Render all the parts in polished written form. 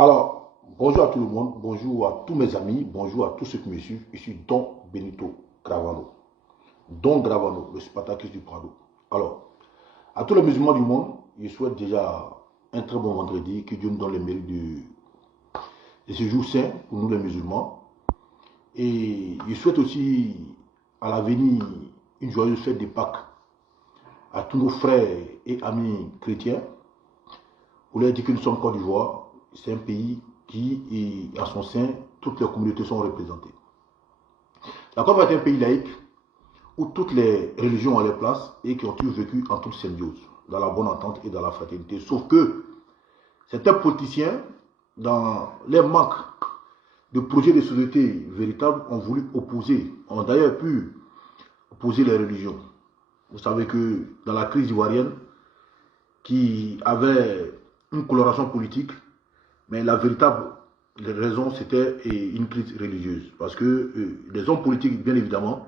Alors, bonjour à tout le monde, bonjour à tous mes amis, bonjour à tous ceux qui me suivent. Je suis Don Benito Gravano. Don Gravano, le Spartacus du Prado. Alors, à tous les musulmans du monde, je souhaite déjà un très bon vendredi, que Dieu nous donne le mérite de ce jour saint pour nous les musulmans. Et je souhaite aussi à l'avenir une joyeuse fête de Pâques à tous nos frères et amis chrétiens. Pour leur dire que nous sommes Côte d'Ivoire, c'est un pays qui, à son sein, toutes les communautés sont représentées. La Côte d'Ivoire est un pays laïque où toutes les religions ont leur place et qui ont toujours vécu en toute symbiose, dans la bonne entente et dans la fraternité. Sauf que certains politiciens, dans les manques de projets de société véritables, ont voulu opposer, ont d'ailleurs pu opposer les religions. Vous savez que dans la crise ivoirienne, qui avait une coloration politique, mais la véritable raison, c'était une crise religieuse. Parce que les hommes politiques, bien évidemment,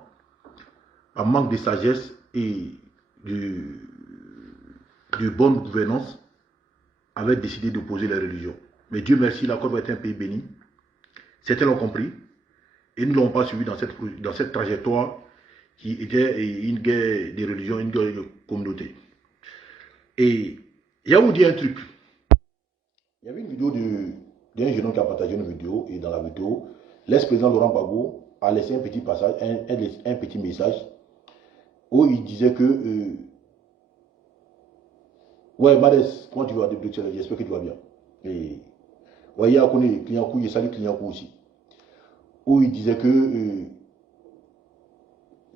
par manque de sagesse et de bonne gouvernance, avaient décidé d'opposer les religions. Mais Dieu merci, la Côte d'Ivoire est un pays béni. Certains l'ont compris. Et nous ne l'avons pas suivi dans cette trajectoire qui était une guerre des religions, une guerre de communauté. Et il y a vous dire un truc. Il y avait une vidéo d'un jeune homme qui a partagé une vidéo, et dans la vidéo, l'ex-président Laurent Gbagbo a laissé un petit passage, un petit message, où il disait que ouais, Mades, comment tu vas depuis Bruxelles? J'espère que tu vas bien. Et ouais, il y a un client coup, il salue client coup aussi. Où il disait que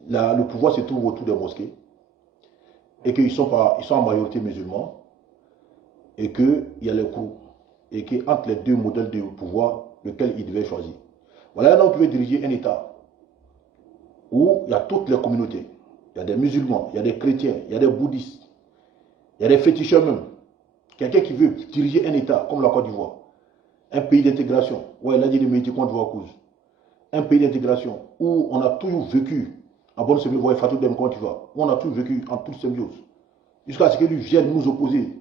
le pouvoir se trouve autour des mosquées, et qu'ils sont en majorité musulmans, et qu'il y a les crews, et qu'entre les deux modèles de pouvoir, lequel il devait choisir. Voilà un homme qui veut diriger un État où il y a toutes les communautés. Il y a des musulmans, il y a des chrétiens, il y a des bouddhistes, il y a des féticheurs même. Quelqu'un qui veut diriger un État comme la Côte d'Ivoire, un pays d'intégration, ouais, il a dit de métier Côte d'Ivoire cause. Un pays d'intégration où on a toujours vécu en bonne symbiose, ouais, Fatou Dem Côte d'Ivoire, où on a toujours vécu en toute symbiose. Jusqu'à ce que lui vienne nous opposer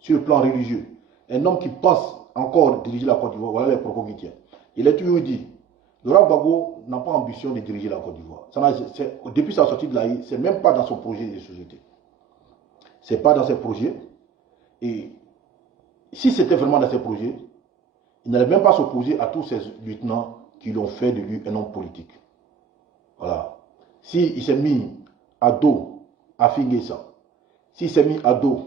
sur le plan religieux. Un homme qui pense encore diriger la Côte d'Ivoire, voilà les propos qu'il tient. Il a toujours dit, Laurent Gbagbo n'a pas ambition de diriger la Côte d'Ivoire. Depuis sa sortie de l'AI, c'est même pas dans son projet de société. C'est pas dans ses projets. Et si c'était vraiment dans ses projets, il n'allait même pas s'opposer à tous ces lieutenants qui l'ont fait de lui un homme politique. Voilà. S'il s'est mis à dos à Fingessa, s'il s'est mis à dos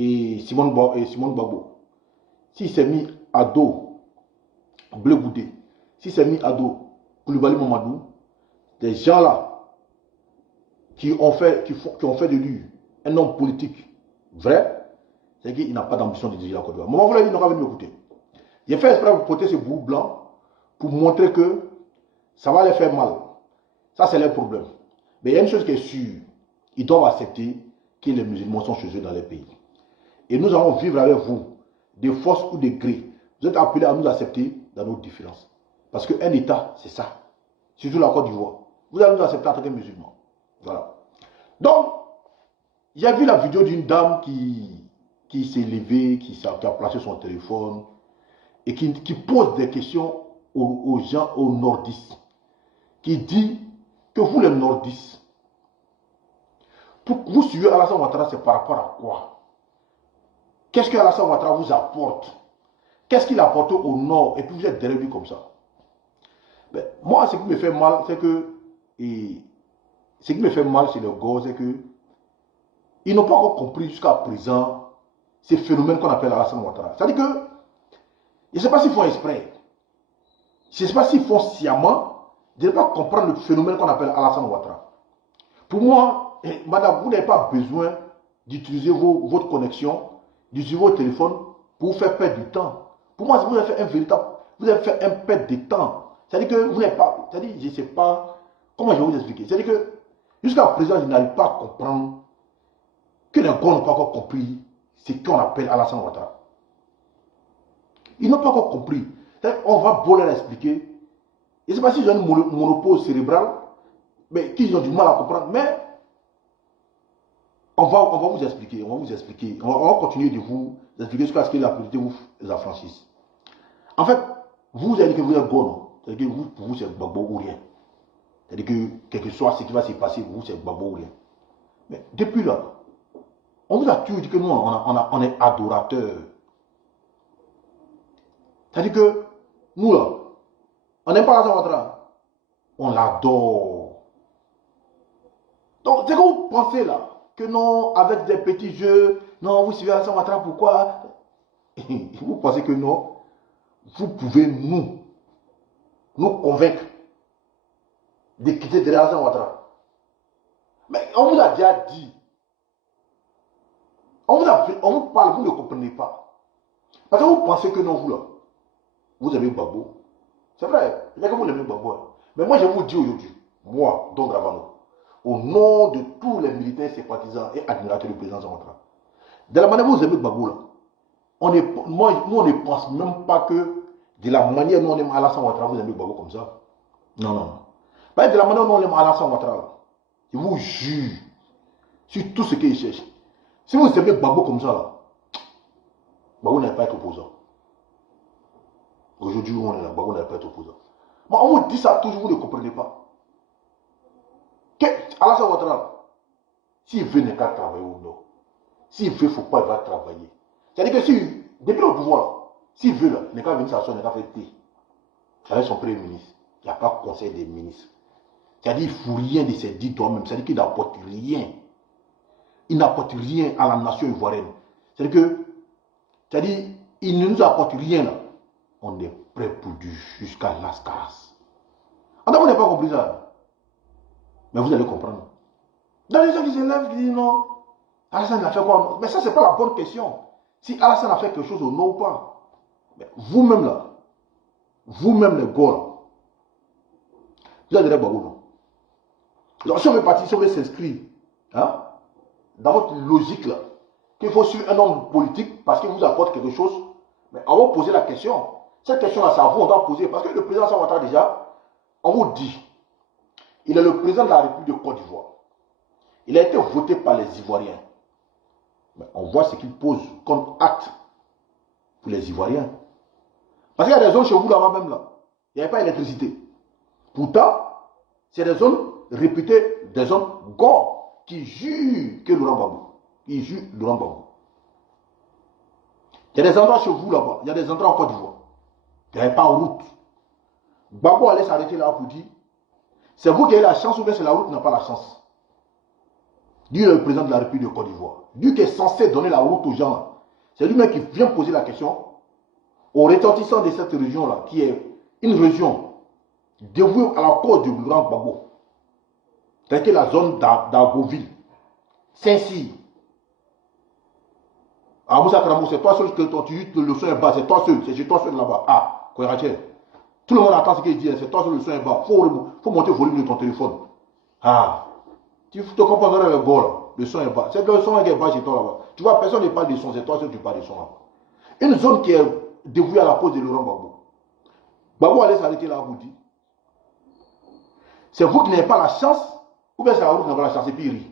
et Simone Gbagbo, s'il s'est mis à dos Bleu Goudé, s'il s'est mis à dos Koulibaly Mamadou, des gens-là qui ont fait de lui un homme politique vrai, c'est qu'il n'a pas d'ambition de diriger la Côte d'Ivoire. Maman vous l'a dit, il n'aura pas venu m'écouter. J'ai fait exprès de porter ce bout blanc pour montrer que ça va les faire mal. Ça, c'est leur problème. Mais il y a une chose qui est sûre, ils doivent accepter que les musulmans sont chez eux dans les pays. Et nous allons vivre avec vous, de force ou de gré. Vous êtes appelés à nous accepter dans nos différences. Parce qu'un État, c'est ça. Surtout la Côte d'Ivoire. Vous allez nous accepter en tant que musulmans. Voilà. Donc, j'ai vu la vidéo d'une dame qui s'est levée, qui a placé son téléphone et qui pose des questions aux gens, aux nordistes. Qui dit que vous les nordistes, pour vous suivez Alassane Ouattara, c'est par rapport à quoi? Qu'est-ce que Alassane Ouattara vous apporte? Qu'est-ce qu'il a apporté au nord? Et puis vous êtes derrière lui comme ça. Ben, moi, ce qui me fait mal, c'est que, ce qui me fait mal chez les gosses, c'est que, ils n'ont pas encore compris jusqu'à présent ces phénomènes qu'on appelle Alassane Ouattara. C'est-à-dire que, je ne sais pas s'ils font exprès, je ne sais pas s'ils font sciemment, de ne pas comprendre le phénomène qu'on appelle Alassane Ouattara. Pour moi, madame, vous n'avez pas besoin d'utiliser votre connexion, d'utiliser votre téléphone pour vous faire perdre du temps. Pour moi, vous avez fait vous avez fait un perte de temps. C'est-à-dire que vous n'avez pas, c'est-à-dire, je ne sais pas, comment je vais vous expliquer. C'est-à-dire que, jusqu'à présent, je n'arrive pas à comprendre que les gars n'ont pas encore compris ce qu'on appelle Alassane Ouattara. Ils n'ont pas encore compris. On va beau leur expliquer. Je ne sais pas s'ils ont un monopole cérébral, mais qu'ils ont du mal à comprendre. Mais on va vous expliquer, on va continuer de vous expliquer jusqu'à ce que la politique vous affranchisse. En fait, vous avez dit que vous êtes bon, c'est-à-dire que vous, pour vous, c'est Gbagbo ou rien. C'est-à-dire que, quel que soit ce qui va se passer, pour vous, c'est Gbagbo ou rien. Mais depuis là, on vous a toujours dit que nous, on est adorateurs. C'est-à-dire que, nous là, on n'aime pas Alassane Ouattara, on l'adore. Donc, c'est que vous pensez là, que non, avec des petits jeux, non, vous suivez Alassane Ouattara, pourquoi? Vous pensez que non, vous pouvez nous convaincre de quitter derrière Alassane Ouattara. Mais on vous a déjà dit, on vous parle, vous ne comprenez pas. Parce que vous pensez que non, vous là, vous aimez Gbagbo. C'est vrai, il y a que vous l'aimez Gbagbo. Hein. Mais moi, je vous dis aujourd'hui, moi, Don Gravano, au nom de tous les militaires, sympathisants et admirateurs du président Ouattara, de la manière dont vous aimez Gbagbo là, nous, on ne pense même pas que de la manière dont on aime Alassane Ouattara, vous aimez Gbagbo comme ça. Non, non. De la manière dont on aime Alassane Ouattara, je vous jure, sur tout ce qu'il cherche. Si vous aimez Gbagbo comme ça, là, Gbagbo n'allait pas être opposant. Aujourd'hui, on est là, Gbagbo n'allait pas être opposant. Mais on vous dit ça toujours, vous ne comprenez pas. Alassane Ouattara, s'il veut, il n'est qu'à travailler ou non. S'il veut, il ne faut pas, il va travailler. C'est-à-dire que si, depuis le pouvoir, s'il veut, là, il n'est qu'à venir s'asseoir, il n'est qu'à faire thé. Avec son premier ministre. Il n'y a pas de conseil des ministres. C'est-à-dire qu'il ne faut rien de ses dits toi-même. C'est-à-dire qu'il n'apporte rien. Il n'apporte rien à la nation ivoirienne. C'est-à-dire qu'il ne nous apporte rien là. On est prêt pour du jusqu'à l'ascaras. On n'a pas compris ça. Mais vous allez comprendre. Dans les gens qui s'élèvent, qui disent non, Alassane a fait quoi? Mais ça, ce n'est pas la bonne question. Si Alassane a fait quelque chose ou non ou pas. Vous-même là, vous-même les gars là, vous avez des babous, non? Donc si on veut partir, si on veut s'inscrire, hein, dans votre logique là, qu'il faut suivre un homme politique parce qu'il vous apporte quelque chose, mais on va poser la question. Cette question-là, c'est à vous, on doit poser. Parce que le président Ouattara déjà, on vous dit, il est le président de la République de Côte d'Ivoire. Il a été voté par les Ivoiriens. Mais on voit ce qu'il pose comme acte pour les Ivoiriens. Parce qu'il y a des zones chez vous là-bas même là, il n'y avait pas d'électricité. Pourtant, c'est des zones réputées, des zones gore qui jurent que Laurent Gbagbo. Qui jurent Laurent Gbagbo. Il y a des endroits chez vous là-bas, il y a des endroits en Côte d'Ivoire. Il n'y avait pas en route. Gbagbo allait s'arrêter là pour dire, c'est vous qui avez la chance ou bien c'est la route qui n'a pas la chance. Lui est le président de la République de Côte d'Ivoire. Lui qui est censé donner la route aux gens. C'est lui-même qui vient poser la question aux retentissants de cette région-là, qui est une région dévouée à la cause de Laurent Gbagbo. C'est que la zone d'Argoville, Saint-Cyr. Ah, Moussa Karamou, c'est toi seul que tu dis que le son est bas, c'est toi seul, c'est chez toi seul là-bas. Ah, Koyraché. Tout le monde entend ce qu'il dit, c'est toi seul, le son est bas. Faut monter le volume de ton téléphone. Ah, tu te comprendras le gars là, le son est bas. C'est le son qui est bas chez toi là-bas. Tu vois, personne ne parle de son, c'est toi seul qui parle de son là-bas. Une zone qui est dévouée à la cause de Laurent Gbagbo. Gbagbo allait s'arrêter là, vous dit. C'est vous qui n'avez pas la chance, ou bien c'est la route qui n'a pas la chance, et puis il rit.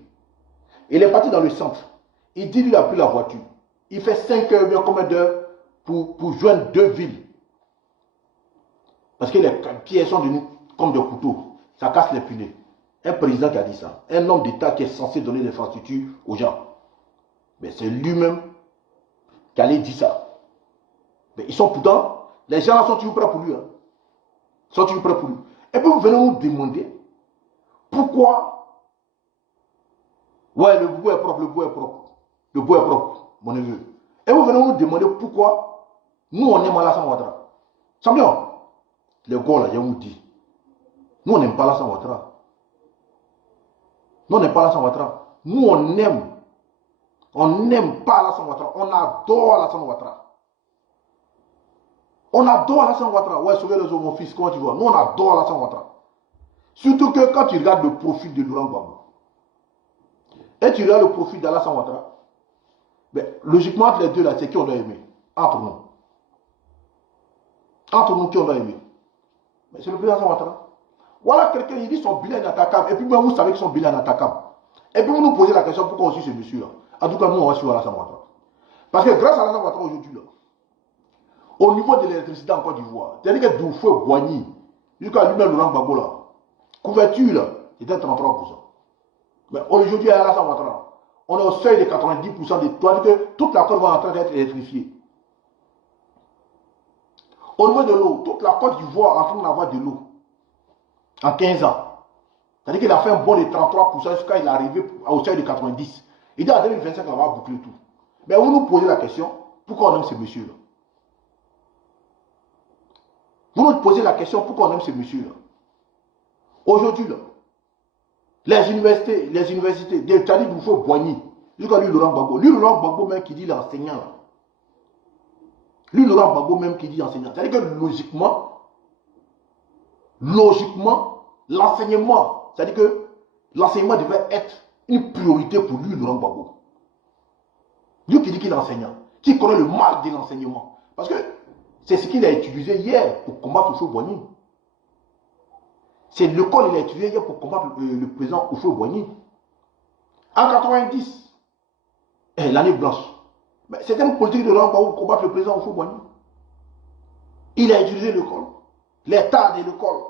Il est parti dans le centre. Il dit, lui, il a pris la voiture. Il fait 5 heures, bien combien d'heures pour joindre deux villes. Parce que les pieds sont devenus comme des couteaux. Ça casse les punais. Un président qui a dit ça. Un homme d'État qui est censé donner l'infrastructure aux gens. Mais c'est lui-même qui allait dire ça. Mais ils sont pourtant, les gens là sont toujours prêts pour lui. Hein. Ils sont toujours prêts pour lui. Et puis vous venez nous demander pourquoi. Ouais, le bout est propre, le bout est propre. Le bout est propre, mon neveu. Et vous venez nous demander pourquoi nous on aime Alassane Ouattara. Champion, les gars là, je vous dis. Nous on n'aime pas Alassane Ouattara. Nous on n'aime pas Alassane Ouattara. Nous on aime. On n'aime pas Alassane Ouattara. On adore Alassane Ouattara. On adore Alassane Ouattara. Ouais, sauvez les hommes, mon fils, comment tu vois? Nous on adore Alassane Ouattara. Surtout que quand tu regardes le profil de Laurent Gbagbo et tu regardes le profil d'Alassane Ouattara, ben, logiquement entre les deux là, c'est qui on doit aimer? Entre nous. Entre nous, qui on doit aimer? C'est le président Ouattara. Voilà quelqu'un, il dit son bilan est inattaquable. Et puis même vous savez que son bilan est inattaquable. Et puis vous nous posez la question pourquoi on suit ce monsieur-là. En tout cas, nous, on va suivre Alassane Ouattara. Parce que grâce à Alassane Ouattara aujourd'hui, là, au niveau de l'électricité en Côte d'Ivoire, c'est-à-dire que Doufou, Boigny, jusqu'à lui-même Laurent Gbagbo, là, couverture, là, c'était 33%. Mais aujourd'hui, à Alassane Ouattara, on est au seuil de 90% des toits, que toute la Côte va en train d'être électrifiée. Au niveau de l'eau, toute la Côte d'Ivoire est en train d'avoir de l'eau. En 15 ans. C'est-à-dire qu'il a fait un bond de 33% jusqu'à il est arrivé au seuil de 90%. Il dit en 2025, on va boucler tout. Mais vous nous posez la question, pourquoi on aime ce monsieur-là? Vous nous posez la question, pourquoi on aime ce monsieur-là? Aujourd'hui, là, les universités, des Tchadi Doufo Boigny, jusqu'à lui, Laurent Gbagbo. Lui, Laurent Gbagbo, même qui dit l'enseignant, là. Lui, Laurent Gbagbo, même qui dit enseignant. C'est-à-dire que logiquement, l'enseignement, c'est-à-dire que l'enseignement devait être une priorité pour lui, Laurent Gbagbo. Lui qui dit qu'il est enseignant, qui connaît le mal de l'enseignement. Parce que c'est ce qu'il a utilisé hier pour combattre Oufo Boigny. C'est l'école qu'il a utilisé hier pour combattre le président Oufo Boigny. En 90, l'année blanche, c'était une politique de Laurent Gbagbo pour combattre le président Oufo Boigny. Il a utilisé l'école, l'état de l'école,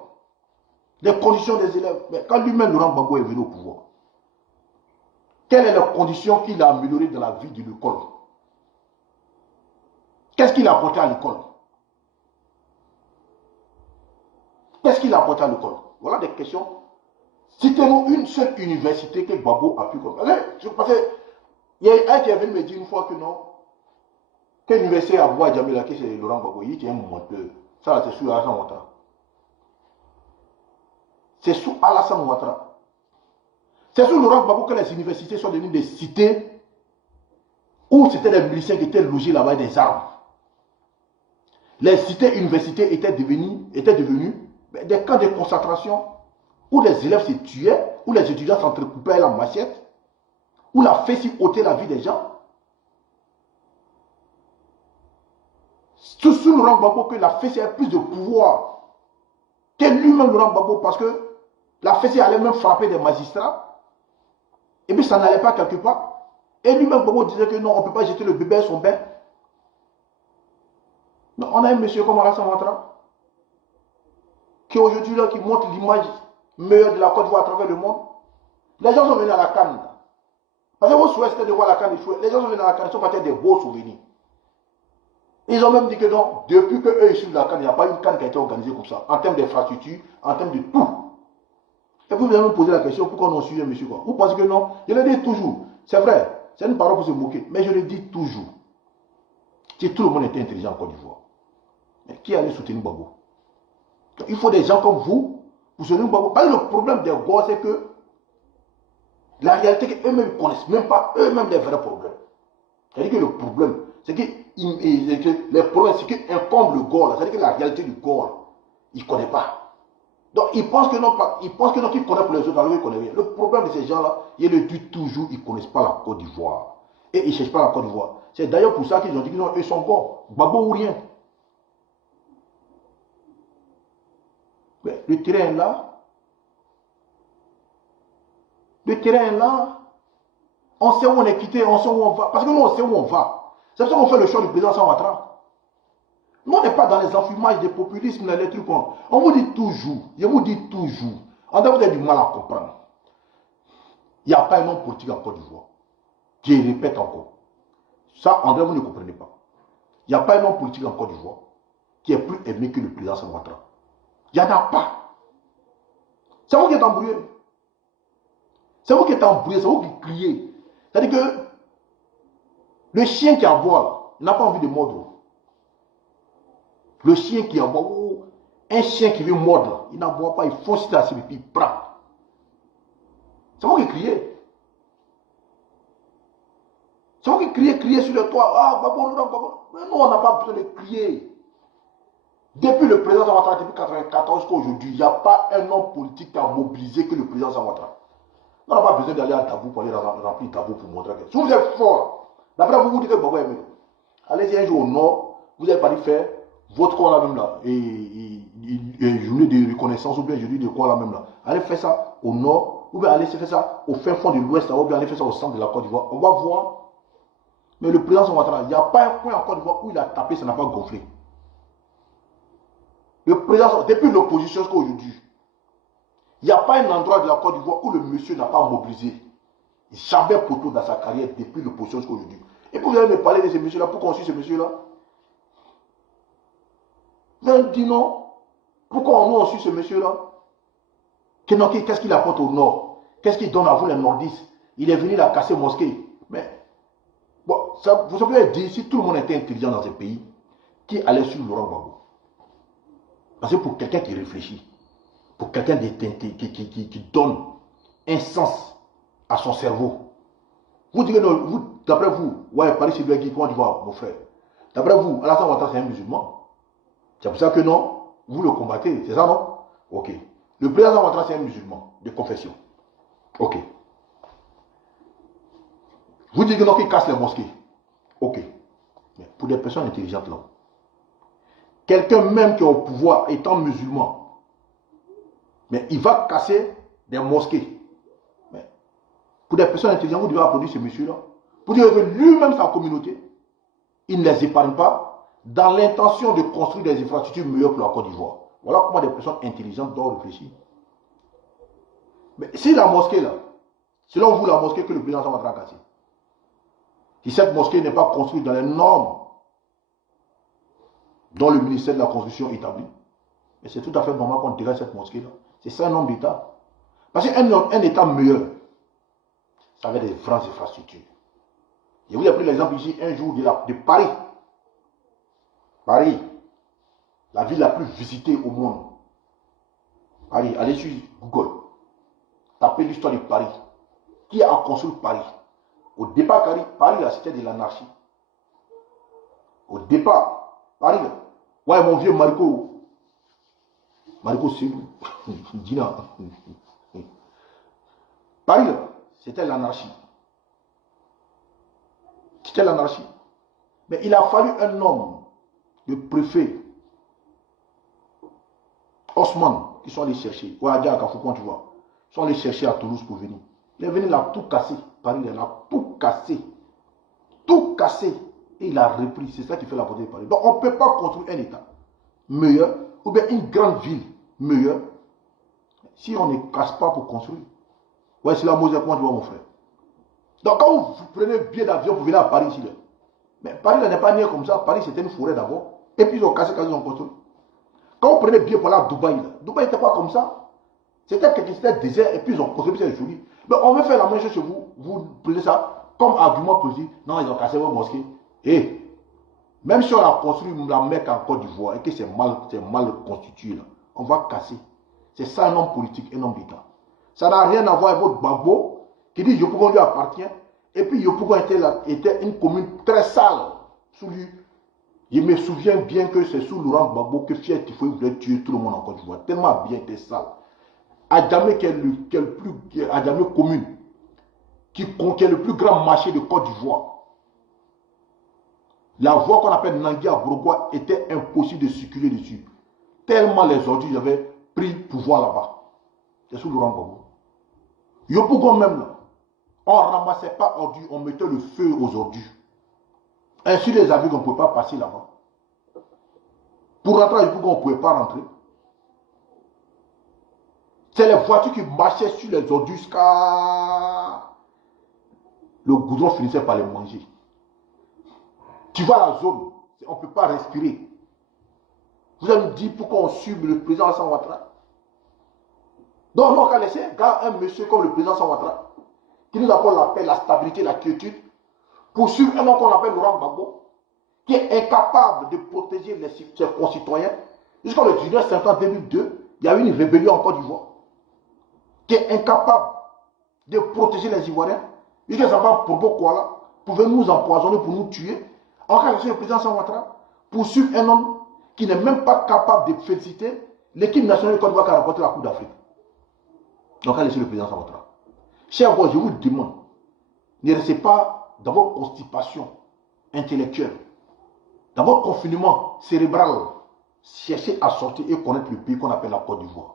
les conditions des élèves. Mais quand lui-même Laurent Gbagbo est venu au pouvoir, quelles sont les conditions qu'il a améliorées dans la vie de l'école? Qu'est-ce qu'il a apporté à l'école? Qu'est-ce qu'il a apporté à l'école? Voilà des questions. Citez-nous une seule université que Gbagbo a pu comprendre. Parce qu'il y a un qui est venu me dire une fois que non, que l'université à Bois Djamila, que c'est Laurent Gbagbo, il est un menteur. Ça, c'est sous Alassane Ouattara. C'est sous Alassane Ouattara. C'est sous Laurent Gbagbo que les universités sont devenues des cités où c'était des miliciens qui étaient logés là-bas avec des armes. Les cités universités étaient devenues des camps de concentration où les élèves se tuaient, où les étudiants s'entrecoupaient la machette, où la fessée ôtait la vie des gens. C'est sous Laurent Gbagbo que la fessée a plus de pouvoir que lui-même Laurent Gbagbo, parce que la fessée allait même frapper des magistrats. Et puis ça n'allait pas quelque part. Et lui-même, Gbagbo disait que non, on ne peut pas jeter le bébé à son bain. Mais on a un monsieur comme Alassane Ouattara, qui aujourd'hui là, qui montre l'image meilleure de la Côte d'Ivoire à travers le monde. Les gens sont venus à la Cannes. Parce que vos souhaits c'était de voir la Cannes échouer. Les gens sont venus à la Cannes, ils sont partis des beaux souvenirs. Ils ont même dit que non, depuis qu'eux ils suivent la Cannes, il n'y a pas une Cannes qui a été organisée comme ça, en termes d'infrastructure, en termes de tout. Et puis vous allez me poser la question, pourquoi on suit un monsieur quoi? Vous pensez que non? Je le dis toujours. C'est vrai, c'est une parole pour se moquer, mais je le dis toujours. Si tout le monde était intelligent en Côte d'Ivoire, mais qui allait soutenir Gbagbo? Il faut des gens comme vous pour soutenir Gbagbo. Parce que le problème des gosses, c'est que la réalité, c'est qu'eux-mêmes ne connaissent même pas eux-mêmes les vrais problèmes. C'est-à-dire que le problème, c'est que les problèmes, c'est qu'incombe le gore. C'est-à-dire que la réalité du gore, il ne connaît pas. Donc, ils pensent que non, qu'ils connaissent pour les autres, alors ils ne connaissent rien. Le problème de ces gens-là, ils le disent toujours, ils ne connaissent pas la Côte d'Ivoire. Et ils ne cherchent pas la Côte d'Ivoire. C'est d'ailleurs pour ça qu'ils ont dit que non, eux sont bons. Gbagbo ou rien. Mais le terrain est là. Le terrain est là. On sait où on est quitté, on sait où on va. Parce que nous, on sait où on va. C'est pour ça qu'on fait le choix du président Alassane Ouattara. Nous, on n'est pas dans les enfumages des populismes, les trucs. On vous dit toujours, je vous dis toujours, on a du mal à comprendre. Il n'y a pas un homme politique en Côte d'Ivoire. Je répète encore. Ça, André, vous ne comprenez pas. Il n'y a pas un homme politique en Côte d'Ivoire qui est plus aimé que le président Alassane Ouattara. Il n'y en a pas. C'est vous qui êtes embrouillé. C'est vous qui êtes embrouillé, c'est vous qui criez. C'est-à-dire que le chien qui aboie, il n'a pas envie de mordre. Le chien qui aboie, un chien qui veut mordre, il n'aboie pas, il fonce sur la cible et puis il prend. C'est vous qui criez. C'est vous qui criez sur le toit. Ah, Gbagbo, Gbagbo. Mais non, on n'a pas besoin de crier. Depuis le président Ouattara, depuis 1994 jusqu'à aujourd'hui, il n'y a pas un homme politique qui a mobilisé que le président Ouattara. On n'a pas besoin d'aller à Dabo pour aller remplir Dabo pour montrer que si vous êtes fort, d'après vous, vous dites que Gbagbo est mieux. Allez-y un jour au nord, vous avez pas dit faire votre corps là même là, et journée de reconnaissance ou bien journée de quoi là même là. Allez faire ça au nord, ou bien aller se faire ça au fin fond de l'Ouest, ou bien aller faire ça au centre de la Côte d'Ivoire. On va voir. Mais le président Ouattara, il n'y a pas un point en Côte d'Ivoire où il a tapé, ça n'a pas gonflé. Le président, depuis l'opposition jusqu'à aujourd'hui, il n'y a pas un endroit de la Côte d'Ivoire où le monsieur n'a pas mobilisé. Jamais poteau dans sa carrière depuis l'opposition jusqu'à aujourd'hui. Et puis vous allez me parler de ce monsieur-là, pourquoi on suit ce monsieur-là? Vous allez me dire non. Pourquoi on suit ce monsieur-là? Qu'est-ce qu'il apporte au nord? Qu'est-ce qu'il donne à vous les nordistes? Il est venu la casser mosquée. Mais, bon, ça, vous savez dire, si tout le monde était intelligent dans ce pays, qui allait suivre Laurent Gbagbo? Parce que pour quelqu'un qui réfléchit, pour quelqu'un qui donne un sens à son cerveau, vous dites que d'après vous, ouais, Paris c'est bien qui, comment tu vois, mon frère? D'après vous, Alassane Ouattara c'est un musulman. C'est pour ça que non, vous le combattez, c'est ça non? Ok. Le président Ouattara c'est un musulman de confession. Ok. Vous dites que non, qu'il casse les mosquées. Ok. Mais pour des personnes intelligentes là, quelqu'un même qui est au pouvoir étant musulman, mais il va casser des mosquées. Mais pour des personnes intelligentes, vous devez applaudir ce monsieur-là. Vous dire que lui-même, sa communauté, il ne les épargne pas dans l'intention de construire des infrastructures meilleures pour la Côte d'Ivoire. Voilà comment des personnes intelligentes doivent réfléchir. Mais si la mosquée là, selon vous, la mosquée que le président va casser, si cette mosquée n'est pas construite dans les normes dont le ministère de la Construction établit, c'est tout à fait normal qu'on dégage cette mosquée-là. C'est ça un homme d'État. Parce qu'un État meilleur, ça avait des grandes infrastructures. Je vous ai pris l'exemple ici un jour de Paris. Paris, la ville la plus visitée au monde. Paris, allez sur Google. Tapez l'histoire de Paris. Qui a construit Paris? Au départ, Paris, là, c'était de l'anarchie. Au départ, Paris, là. Ouais, mon vieux Marco, c'est Dina. Paris, là, c'était l'anarchie. C'était l'anarchie. Mais il a fallu un homme, le préfet, Osman, qui sont allés chercher. Ouais, à Kafou, tu vois. Ils sont allés chercher à Toulouse pour venir. Il est venu là tout casser. Paris, il a tout cassé. Tout cassé. Et il a repris. C'est ça qui fait la beauté de Paris. Donc on ne peut pas construire un État meilleur, ou bien une grande ville meilleure, si on ne casse pas pour construire. Ouais, c'est la Moselle, comment tu vois, mon frère? Donc quand vous prenez un billet d'avion pour venir à Paris ici, là, mais Paris n'est pas né comme ça. Paris c'était une forêt d'abord. Et puis ils ont cassé quand ils ont construit. Quand vous prenez billet pour aller à Dubaï, là, Dubaï n'était pas comme ça. C'était désert et puis ils ont construit, c'est joli. Mais on veut faire la même chose chez vous. Vous prenez ça comme argument pour dire non, ils ont cassé vos mosquées. Et même si on a construit la Mecque en Côte d'Ivoire et que c'est mal constitué, là, on va casser. C'est ça un homme politique, un homme d'État. Ça n'a rien à voir avec votre Gbagbo qui dit Yopougon lui appartient. Et puis Yopougon était une commune très sale sous lui. Je me souviens bien que c'est sous Laurent Gbagbo que Fiat Tifoui voulait tuer tout le monde en Côte d'Ivoire. Tellement bien était sale. Adjamé qui est Adjamé commune, qui est le plus grand marché de Côte d'Ivoire. La voie qu'on appelle Nangui à Brogoua était impossible de circuler dessus. Tellement les ordures avaient pris pouvoir là-bas. C'est sous Laurent Gbagbo. Yopougon même là, on ne ramassait pas ordures, on mettait le feu aux ordures. Ainsi les avions, on ne pouvait pas passer là-bas. Pour rentrer à Yopougon, on ne pouvait pas rentrer. C'est les voitures qui marchaient sur les ordures jusqu'à... Le goudron finissait par les manger. Tu vois la zone, on ne peut pas respirer. Vous allez me dire pourquoi on suit le président Alassane Ouattara. Donc on va laisser un monsieur comme le président Alassane Ouattara, qui nous apporte la paix, la stabilité, la quiétude, poursuivre un homme qu'on appelle Laurent Gbagbo, qui est incapable de protéger ses concitoyens. Jusqu'au 19 septembre 2002, il y a eu une rébellion en Côte d'Ivoire, qui est incapable de protéger les Ivoiriens. Jusqu'à ça va pour pourquoi là, pouvait nous empoisonner pour nous tuer. En cas de le président Alassane Ouattara poursuivre un homme qui n'est même pas capable de féliciter l'équipe nationale de Côte d'Ivoire qui a remporté la Coupe d'Afrique. Donc, laisser le président Alassane Ouattara. Chers voix, je vous demande, ne restez pas dans votre constipation intellectuelle, dans votre confinement cérébral. Cherchez à sortir et connaître le pays qu'on appelle la Côte d'Ivoire.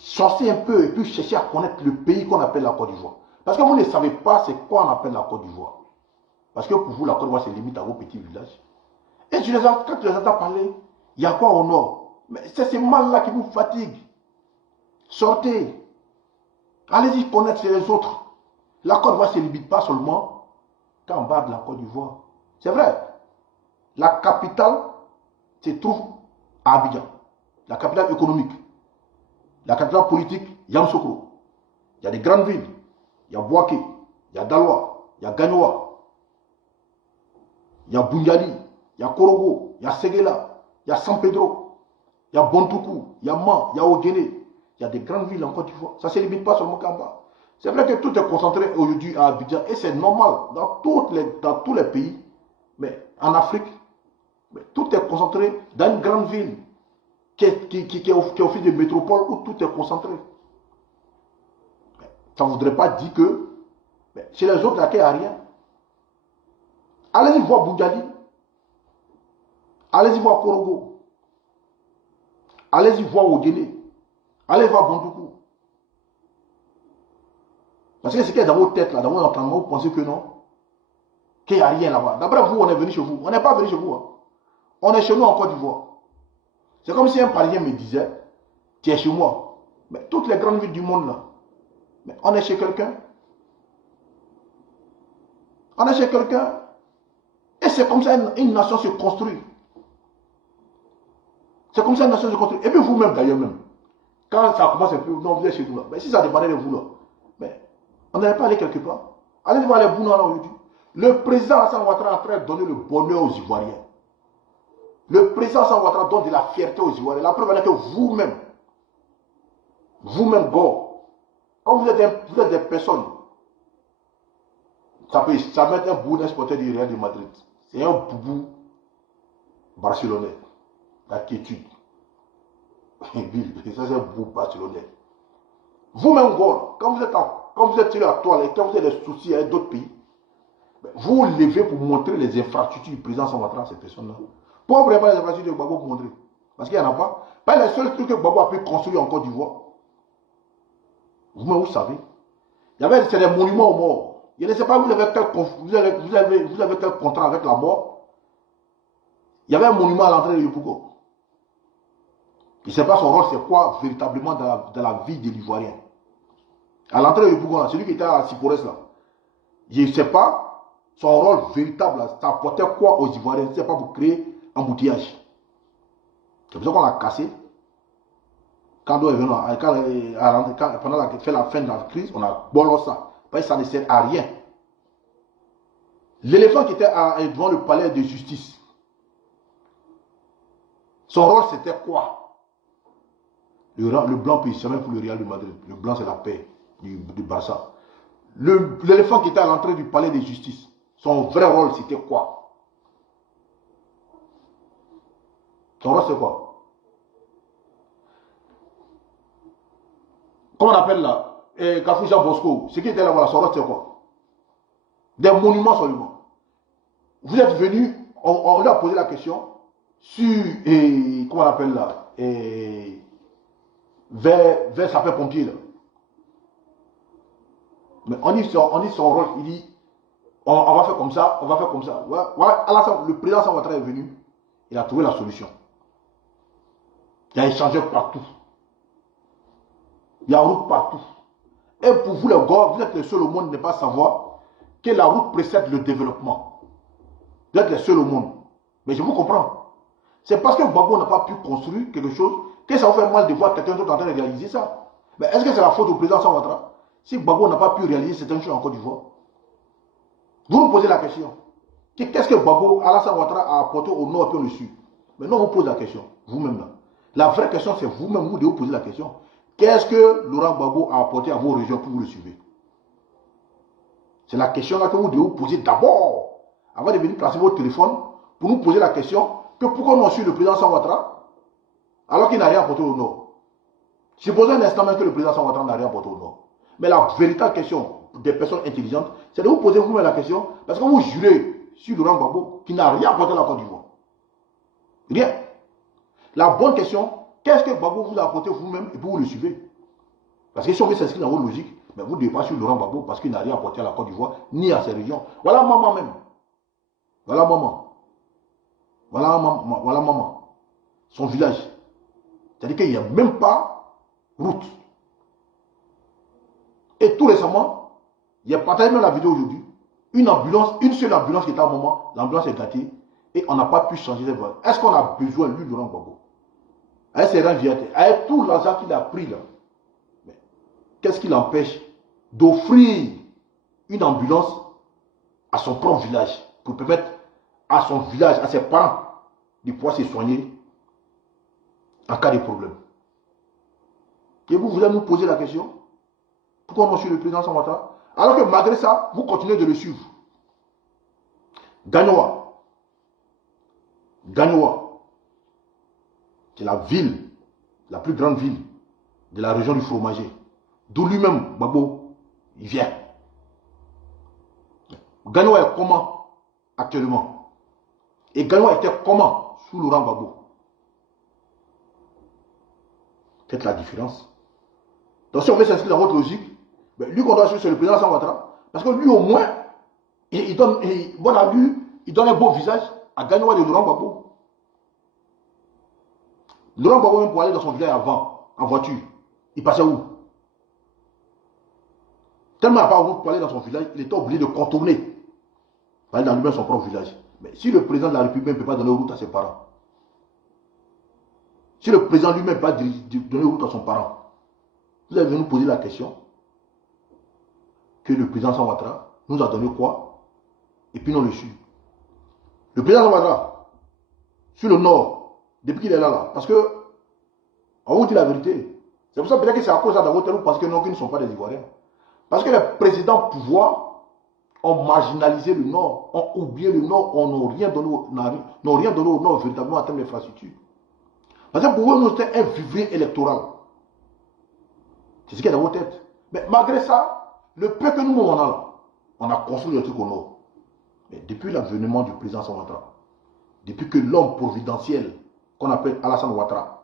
sortez un peu et puis cherchez à connaître le pays qu'on appelle la Côte d'Ivoire. Parce que vous ne savez pas c'est quoi on appelle la Côte d'Ivoire. Parce que pour vous, la Côte d'Ivoire, c'est limite à vos petits villages. Et quand tu les entends parler, il y a quoi au nord? Mais c'est ces mal-là qui vous fatiguent. Sortez. Allez-y connaître les autres. La Côte d'Ivoire ne se limite pas seulement qu'en bas de la Côte d'Ivoire. C'est vrai. La capitale se trouve à Abidjan. La capitale économique. La capitale politique, Yamoussoukro. Il y a des grandes villes. Il y a Bouaké, il y a Daloa, il y a Gagnoa, il y a Bundiali, il y a Korogo, il y a Séguéla, il y a San Pedro, il y a Bontoukou, il y a Man, il y a Oguéné. Il y a des grandes villes en Côte d'Ivoire. Ça ne se limite pas seulement qu'en bas. C'est vrai que tout est concentré aujourd'hui à Abidjan et c'est normal dans tous les pays. Mais en Afrique, tout est concentré dans une grande ville qui office de métropole où tout est concentré. Ça ne voudrait pas dire que chez les autres, il n'y a rien. Allez-y voir Bundiali. Allez-y voir Korogo. Allez-y voir Oguéné. Allez voir Bontoukou. Parce que ce qui est dans vos têtes, là, dans vos entendements, vous pensez que non, qu'il n'y a rien là-bas. D'après vous, on est venu chez vous. On n'est pas venu chez vous. Hein. On est chez nous en Côte d'Ivoire. C'est comme si un Parisien me disait, tu es chez moi. Mais toutes les grandes villes du monde là, mais on est chez quelqu'un. On est chez quelqu'un. Et c'est comme ça une nation se construit. C'est comme ça une nation se construit. Et puis vous-même d'ailleurs même. Quand ça commence un peu, non, vous êtes chez nous là. Mais si ça dépendait de vous là, mais on n'allait pas aller quelque part. Allez voir les Bouna là aujourd'hui. Le président Hassan Ouattara est en train de donner le bonheur aux Ivoiriens. Le président Hassan Ouattara donne de la fierté aux Ivoiriens. La preuve est que vous-même, Go, quand vous êtes des personnes, ça met un bout d'un supporter du Real de Madrid. C'est un boubou barcelonais. La quiétude. Ça c'est un boubou barcelonais. Vous-même, Go, quand vous êtes tiré à toile et quand vous avez des soucis avec d'autres pays, vous vous levez pour montrer les infrastructures du président Hassan Ouattara à ces personnes-là. Pourquoi vous ne prenez pas les infrastructures de Gbagbo pour montrer? Parce qu'il n'y en a pas. Pas les seuls trucs que Gbagbo a pu construire en Côte d'Ivoire. Vous-même, vous savez. C'est des monuments aux morts. Je ne sais pas, vous avez quel contrat avec la mort. Il y avait un monument à l'entrée de Yopougon. Je ne sais pas son rôle, c'est quoi véritablement dans la vie de l'Ivoirien. À l'entrée de Yopougon, celui qui était à Sipores là. Je ne sais pas son rôle véritable, ça apportait quoi aux Ivoiriens. Ce n'est pas pour créer embouteillage. C'est pour ça qu'on l'a cassé. Quand on est venu, pendant la fin de la crise, on a bolé ça. Parce que ça ne sert à rien. L'éléphant qui était devant le palais de justice, son rôle c'était quoi? Le blanc positionné pour le Real de Madrid. Le blanc c'est la paix du Barça. L'éléphant qui était à l'entrée du palais de justice, son vrai rôle c'était quoi? Son rôle c'est quoi? Comment on appelle là? Kafou Jean Bosco. Ce qui était là, voilà, son rôle c'est quoi? Des monuments seulement. Vous êtes venu, on lui a posé la question sur, comment on appelle là, vers sapeur-pompier là. Mais on dit son rôle, il dit, on va faire comme ça, on va faire comme ça. Voilà, le président Hassan Ouattara est venu, il a trouvé la solution. Il a échangé partout. Il y a route partout. Et pour vous les gars, vous êtes les seuls au monde de ne pas savoir que la route précède le développement. Vous êtes les seuls au monde. Mais je vous comprends. C'est parce que Gbagbo n'a pas pu construire quelque chose que ça vous fait mal de voir quelqu'un d'autre en train de réaliser ça. Mais est-ce que c'est la faute au président Hassan Ouattara si Gbagbo n'a pas pu réaliser certaines choses en Côte d'Ivoire? Vous nous posez la question. Qu'est-ce que Gbagbo, Alassane Ouattara a apporté au nord et au sud? Maintenant, on vous pose la question, vous-même là. La vraie question, c'est vous-même, vous devez vous poser la question. Qu'est-ce que Laurent Gbagbo a apporté à vos régions pour vous le suivre? C'est la question là que vous devez vous poser d'abord, avant de venir placer votre téléphone, pour nous poser la question que pourquoi nous suivons le président Hassan Ouattara alors qu'il n'a rien apporté au nord? Supposons un instant même que le président Hassan Ouattara n'a rien apporté au nord. Mais la véritable question des personnes intelligentes, c'est de vous poser vous-même la question, parce que vous jurez sur Laurent Gbagbo qui n'a rien apporté à la Côte d'Ivoire. Rien. La bonne question, qu'est-ce que Gbagbo vous a apporté vous-même et puis vous le suivez? Parce que si on veut s'inscrire dans votre logique, mais vous ne devez pas suivre Laurent Gbagbo parce qu'il n'a rien apporté à la Côte d'Ivoire, ni à ses régions. Voilà maman même. Voilà maman. Voilà maman. Son village. C'est-à-dire qu'il n'y a même pas route. Et tout récemment, il y a partagé même la vidéo aujourd'hui. Une ambulance, une seule ambulance qui était à un moment, l'ambulance est gâtée et on n'a pas pu changer cette voie. Est-ce qu'on a besoin, lui, Laurent Gbagbo, avec ses renviatés, avec tout l'argent qu'il a pris là, qu'est-ce qui l'empêche d'offrir une ambulance à son propre village pour permettre à son village, à ses parents, de pouvoir se soigner en cas de problème? Et vous voulez nous poser la question? Pourquoi on suit le président Ouattara? Alors que malgré ça, vous continuez de le suivre. Gagnoa. Gagnoa. C'est la ville, la plus grande ville de la région du fromager. D'où lui-même, Gbagbo, il vient. Gagnoa est comment actuellement? Et Gagnoa était comment sous Laurent Gbagbo? Faites la différence. Donc si on veut s'inscrire dans votre logique, ben, lui qu'on doit suivre, c'est le président Ouattara. Parce que lui au moins, il donne un beau visage à Gagnoa de Laurent Gbagbo. Laurent Gbagbo même pour aller dans son village avant, en voiture, il passait où? Tellement il n'a pas route pour aller dans son village, il était obligé de contourner pour aller dans lui-même son propre village. Mais si le président de la République ne peut pas donner route à ses parents, si le président lui-même ne peut pas donner route à son parent, vous allez nous poser la question que le président Ouattara nous a donné quoi? Et puis non le sud. Le président Ouattara, sur le nord, depuis qu'il est là, parce que, on vous dit la vérité, c'est pour ça peut-être que c'est à cause de la vous parce que non, qu'ils ne sont pas des Ivoiriens. Parce que les présidents pouvoir ont marginalisé le Nord, ont oublié le Nord, n'ont rien donné au Nord véritablement en termes d'infrastructure. Parce que pour eux, nous, c'était un vivrier électoral. C'est ce qu'il y a dans vos têtes. Mais malgré ça, le peu que nous, on a là, on a construit le truc au Nord. Mais depuis l'avènement du président Ouattara, depuis que l'homme providentiel, qu'on appelle Alassane Ouattara,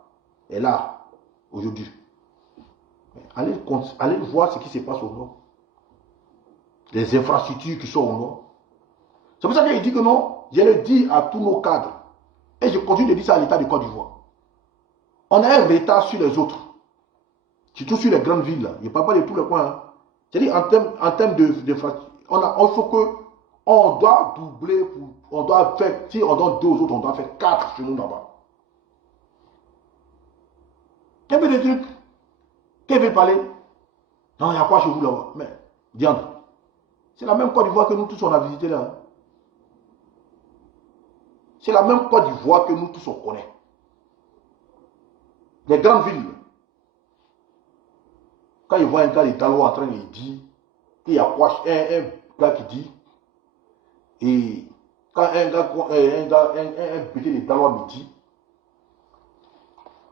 est là, aujourd'hui, allez voir ce qui se passe au Nord. Les infrastructures qui sont au Nord. C'est pour ça qu'il dit que non, je le dis à tous nos cadres. Et je continue de dire ça à l'État de Côte d'Ivoire. On a un retard sur les autres. Surtout sur les grandes villes. Là. Je ne parle pas de tous les coins. Hein. C'est-à-dire en termes d'infrastructure, il faut que on doit doubler, on doit faire, si on donne 2 aux autres, on doit faire 4 chez nous là-bas. Quel peu de trucs? Qui veut parler? Non, il y a quoi chez vous là-bas? Mais, diantre. C'est la même Côte d'Ivoire que nous tous on a visité là. C'est la même Côte d'Ivoire que nous tous on connaît. Les grandes villes. Quand ils voient un gars de Dalois en train de dire, il y a quoi, un gars qui dit, et quand un petit de Dalois me dit,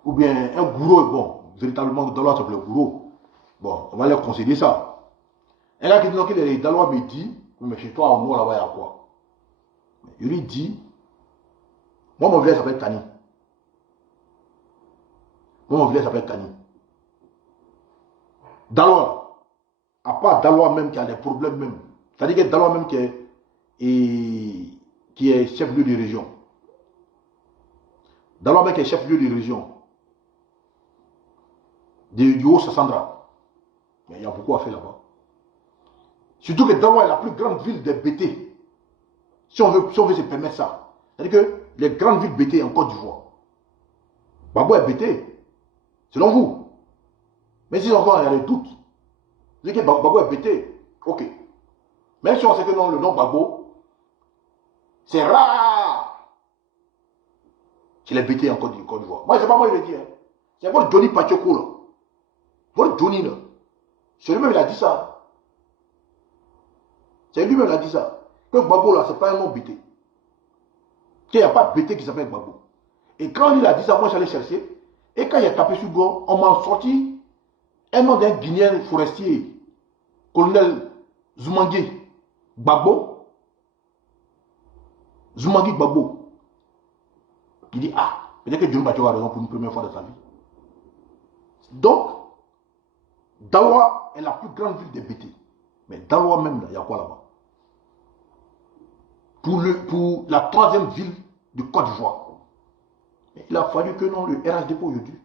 ou bien un gourou, bon, véritablement Dalois s'appelle gourou, bon, on va leur concéder ça. Un gars qui dit que les Dalois me dit, mais chez toi, au nord là-bas, il y a quoi? Il lui dit, moi, mon village s'appelle Kani. Moi, mon village s'appelle Kani. Dalois, à part Dalois même qui a des problèmes même, c'est-à-dire que Dalois même qui est chef-lieu de région. Dalois même qui est chef-lieu de région. Du Haut-Sassandra. Mais il y a beaucoup à faire là-bas. Surtout que Dalois est la plus grande ville des BT. Si on veut se permettre ça. C'est-à-dire que les grandes villes BT en Côte d'Ivoire. Gbagbo est BT. Selon vous. Mais si encore il y a des doutes. C'est-à-dire que Gbagbo est BT. Ok. Même si on sait que non, le nom Gbagbo, c'est rare. Qu'il est BT en Côte d'Ivoire. Moi, c'est pas moi qui le dis. Hein. C'est votre Johnny Pachoko là. Votre Johnny là. C'est lui-même, il a dit ça. C'est lui-même qui a dit ça. Que Gbagbo là, c'est pas un nom BT. Qu'il n'y a pas BT qui s'appelle Gbagbo. Et quand il a dit ça, moi j'allais chercher. Et quand il a tapé sur Go, on m'a sorti un nom d'un Guinéen forestier, colonel Zoumangi Gbagbo. Zoumangi Gbagbo. Il dit, ah, peut-être que John Bachio a raison pour une première fois de sa vie. Donc, Daloa est la plus grande ville des BT. Mais Daloa même, il y a quoi là-bas? Pour la troisième ville de Côte d'Ivoire. Il a fallu que non, le RHDP aujourd'hui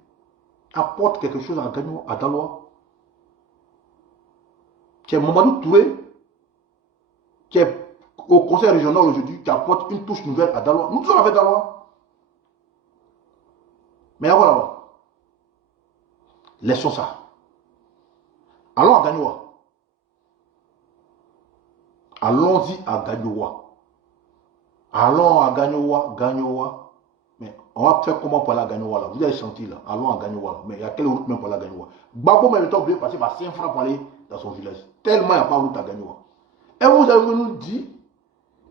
apporte quelque chose à Gagnon, à Daloa. C'est Mamadou Touré qui est au conseil régional aujourd'hui, qui apporte une touche nouvelle à Daloa. Nous tous on avait Daloa. Mais voilà. Laissons ça. Allons à Gagnoa. Allons-y à Gagnoa. Allons à Gagnoa, Gagnoa. Mais on va faire comment pour aller à Gagnoa là? Vous avez chanté là. Allons à Gagnoa là. Mais il y a quelle route même pour aller à Gagnoa? Babo même est obligé de passer par 5 francs pour aller dans son village. Tellement il n'y a pas de route à Gagnoa. Et vous avez nous dit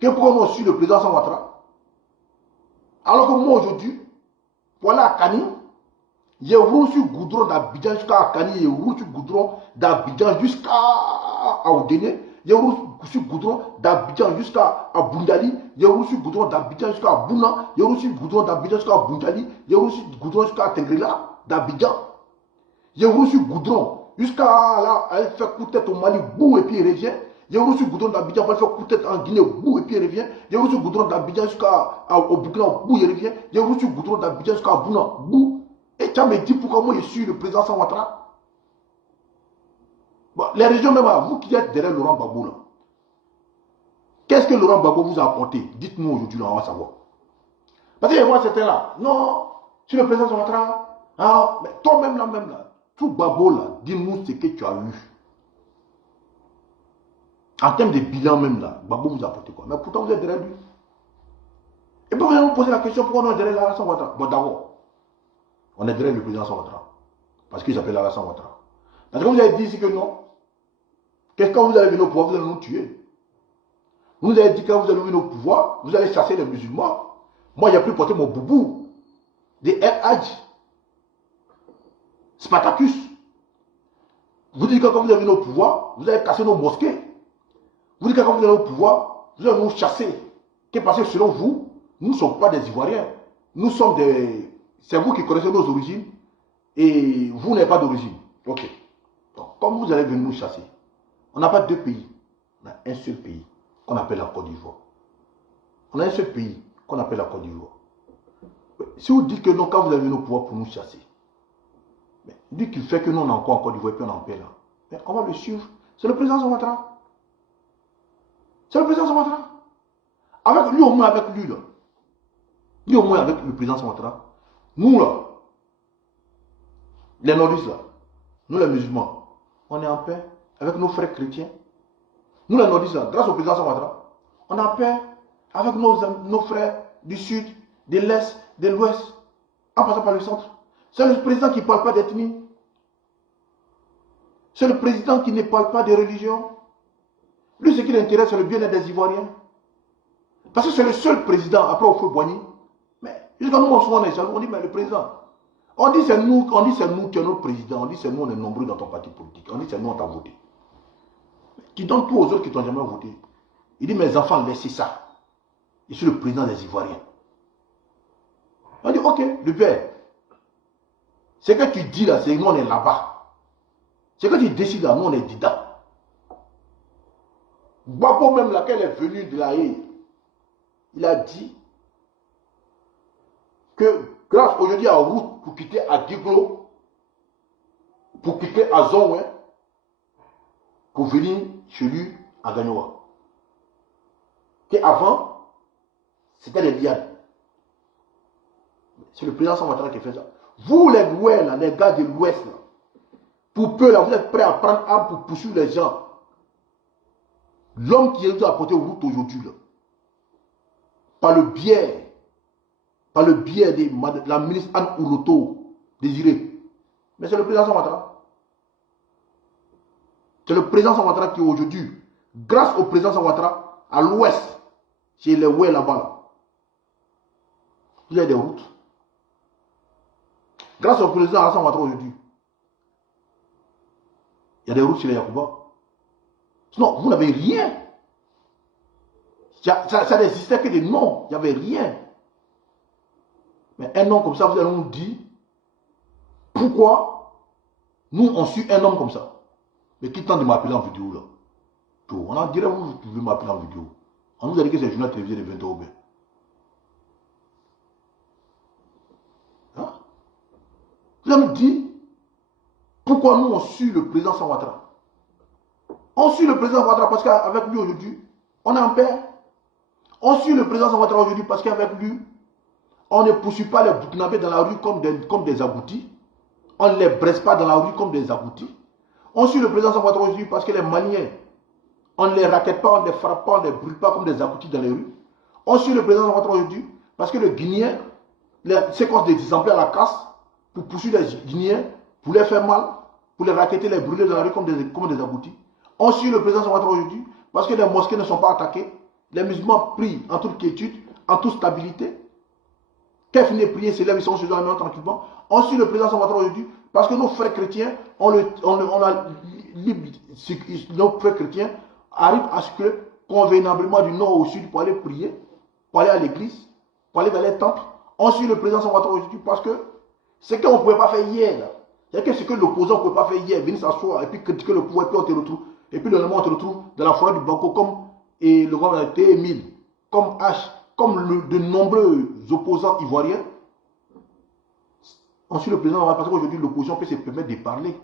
que pourquoi on suit le président Alassane Ouattara? Alors que moi aujourd'hui, pour aller à Kani, il y a roule sur goudron d'Abidjan jusqu'à Kani, il y a roule sur goudron d'Abidjan jusqu'à Aoudéné, il y a roule sur goudron d'Abidjan jusqu'à Boundali, il y a roule sur goudron d'Abidjan jusqu'à Bouna, il y a roule sur goudron d'Abidjan jusqu'à Boundali, il y a roule sur goudron jusqu'à Tengrela d'Abidjan, il y a roule sur goudron jusqu'à là, elle fait coup de tête au Mali, bouh, et puis il revient. Il y a aussi goudron d'Abidjan, on va faire coup de tête en Guinée, bouh, et puis il revient. Il y a aussi goudron d'Abidjan jusqu'au Burkina, bouh, il revient. Il y a aussi goudron d'Abidjan jusqu'à Bouna, bouh. Et tu me dit pourquoi moi je suis le président Alassane Ouattara. Bon, les régions même, vous qui êtes derrière Laurent Gbagbo là, qu'est-ce que Laurent Gbagbo vous a apporté? Dites-nous aujourd'hui, là, on va savoir. Parce que moi, c'était là, non, je suis le président Alassane Ouattara. Ah, mais toi-même là, tout Gbagbo là, dis-nous ce que tu as eu. En termes de bilan même là, Gbagbo vous a apporté quoi? Mais pourtant vous êtes derrière lui. Et puis vous allez vous poser la question pourquoi on est derrière Alassane Ouattara? Bon d'abord, on est derrière le président Alassane Ouattara. Parce qu'il s'appelle Alassane Ouattara. Parce que vous avez dit ici que non. Qu'est-ce que quand vous allez venir au pouvoir, vous allez nous tuer? Vous nous avez dit que quand vous allez venir au pouvoir, vous allez chasser les musulmans. Moi j'ai pu porter mon boubou. Des El Hadj. Spartacus. Vous dites que quand vous allez venir au pouvoir, vous allez casser nos mosquées. Vous dites que quand vous allez au pouvoir, vous allez nous chasser. Parce que selon vous, nous ne sommes pas des Ivoiriens. Nous sommes des... C'est vous qui connaissez nos origines et vous n'avez pas d'origine. Ok. Donc, comme vous allez venir nous chasser, on n'a pas deux pays. On a un seul pays qu'on appelle la Côte d'Ivoire. On a un seul pays qu'on appelle la Côte d'Ivoire. Si vous dites que non, quand vous allez venir au pouvoir pour nous chasser, lui qui fait que nous on est encore en Côte d'Ivoire et puis on est en paix là, mais on va le suivre. C'est le président Alassane Ouattara. C'est le président Alassane Ouattara. Avec lui, au moins avec lui, là. Lui, au moins avec le président Alassane Ouattara. Nous, là, les nordistes, là, nous, les musulmans, on est en paix avec nos frères chrétiens. Nous, les nordistes, là, grâce au président Alassane Ouattara, on est en paix avec nos frères du sud, de l'est, de l'ouest, en passant par le centre. C'est le président qui ne parle pas d'ethnie. C'est le président qui ne parle pas de religion. Lui, ce qui l'intéresse, c'est le bien-être des Ivoiriens. Parce que c'est le seul président, après au feu Boigny. Mais jusqu'à nous, on est jaloux, on dit, mais le président, on dit c'est nous qui est notre président, on dit c'est nous, on est nombreux dans ton parti politique, on dit c'est nous, on t'a voté. Tu donnes tout aux autres qui t'ont jamais voté. Il dit, mes enfants, laissez ça. Je suis le président des Ivoiriens. On dit, ok, le père, ce que tu dis là, c'est que nous, on est là-bas. Ce que tu décides là, nous, on est dedans. Gbagbo même, laquelle est venue de la haie, il a dit que grâce aujourd'hui à la route pour quitter Adiglo, pour quitter Azonwe, pour venir chez lui à Gagnoa. Qu'avant, c'était les lianes. C'est le président Alassane Ouattara qui fait ça. Vous les Louais, les gars de l'Ouest, pour peu, là, vous êtes prêts à prendre arme pour poursuivre les gens. L'homme qui est apporté aux routes aujourd'hui, par le biais de la ministre Anne Ouloto, Désiré. Mais c'est le président Alassane Ouattara. C'est le président Alassane Ouattara qui aujourd'hui, grâce au président Alassane Ouattara, à l'ouest, chez les Ouais là-bas, là, vous avez des routes. Grâce au président Alassane Ouattara aujourd'hui, il y a des routes chez les Yacouba. Sinon, vous n'avez rien. Ça n'existait que des noms. Il n'y avait rien. Mais un nom comme ça, vous allez nous dire pourquoi nous, on suit un homme comme ça. Mais qui tente de m'appeler en vidéo là? Tout. On en dirait, vous pouvez m'appeler en vidéo. On nous a dit que c'est le journal télévisé de 20h. Hein? Vous avez dit, pourquoi nous on suit le président Ouattara? On suit le président Ouattara parce qu'avec lui aujourd'hui, on est en paix. On suit le président Ouattara aujourd'hui parce qu'avec lui, on ne poursuit pas les Burkinabés dans la rue comme des aboutis. On ne les bresse pas dans la rue comme des aboutis. On suit le président Ouattara aujourd'hui parce que les Maliens, on ne les raquette pas, on ne les frappe pas, on ne les brûle pas comme des aboutis dans les rues. On suit le président Ouattara aujourd'hui parce que le Guinéen, séquence des exemplaires à la casse pour poursuivre les Guinéens, pour les faire mal, pour les raqueter, les brûler dans la rue comme des aboutis. On suit le président Ouattara aujourd'hui parce que les mosquées ne sont pas attaquées, les musulmans prient en toute quiétude, en toute stabilité. Qu'elle finit de prier, s'élève, ils sont chez eux tranquillement. On suit le président Ouattara aujourd'hui parce que nos frères chrétiens, nos frères chrétiens arrivent à circuler convenablement du nord au sud pour aller prier, pour aller à l'église, pour aller dans les temples. On suit le président Ouattara aujourd'hui parce que ce qu'on ne pouvait pas faire hier, c'est que ce que l'opposant ne pouvait pas faire hier, venir s'asseoir et puis critiquer le pouvoir, et puis on te retrouve. Et puis le lendemain, on te retrouve dans la forêt du Banco comme le gouvernement T1000, comme H, comme de nombreux opposants ivoiriens. On suit le président parce qu'aujourd'hui, l'opposition peut se permettre de parler,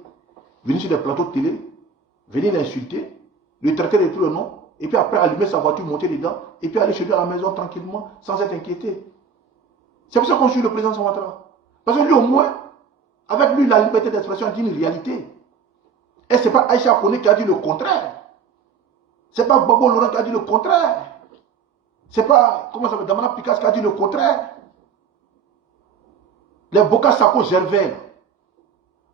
venir sur des plateaux de télé, venir l'insulter, lui traiter de tout le nom, et puis après allumer sa voiture, monter dedans, et puis aller chez lui à la maison tranquillement, sans être inquiété. C'est pour ça qu'on suit le président Ouattara. Parce que lui, au moins, avec lui, la liberté d'expression dit une réalité. Et ce n'est pas Aïcha Kone qui a dit le contraire. Ce n'est pas Babo Laurent qui a dit le contraire. Ce n'est pas, comment ça s'appelle, Damana Picasso qui a dit le contraire. Les Boka Sako Gervais,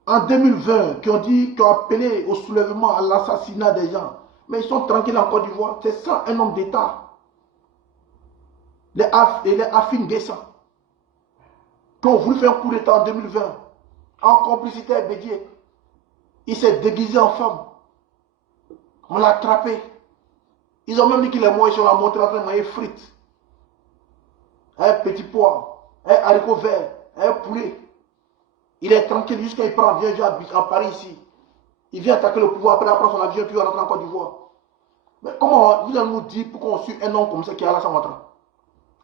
en 2020, qui ont appelé au soulèvement, à l'assassinat des gens. Mais ils sont tranquilles en Côte d'Ivoire. C'est ça un homme d'État. Les Afin Guessa, qui ont voulu faire un coup d'État en 2020, en complicité avec Bédié. Il s'est déguisé en femme. On l'a attrapé. Ils ont même dit qu'il est mort, ils sont là montré en train de manger frites. Un petit pois, un haricot vert, un poulet. Il est tranquille jusqu'à il prend avion à Paris ici. Il vient attaquer le pouvoir, après il prend son avion, puis il rentre en Côte d'Ivoire. Mais comment vous allez nous dire pourquoi on suit un homme comme ça qui est Alassane Ouattara?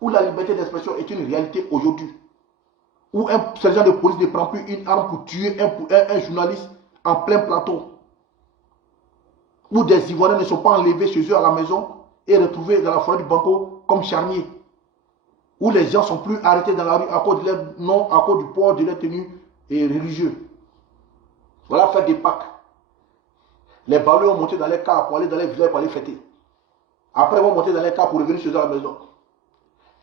Où la liberté d'expression est une réalité aujourd'hui. Où un sergent de police ne prend plus une arme pour tuer un journaliste en plein plateau. Où des Ivoiriens ne sont pas enlevés chez eux à la maison et retrouvés dans la forêt du Banco comme charniers. Où les gens ne sont plus arrêtés dans la rue à cause de leur nom, à cause du port de leur tenue et religieux. Voilà, faire des Pâques. Les ballots ont monté dans les cars pour aller dans les villages pour aller fêter. Après, ils vont monter dans les cars pour revenir chez eux à la maison.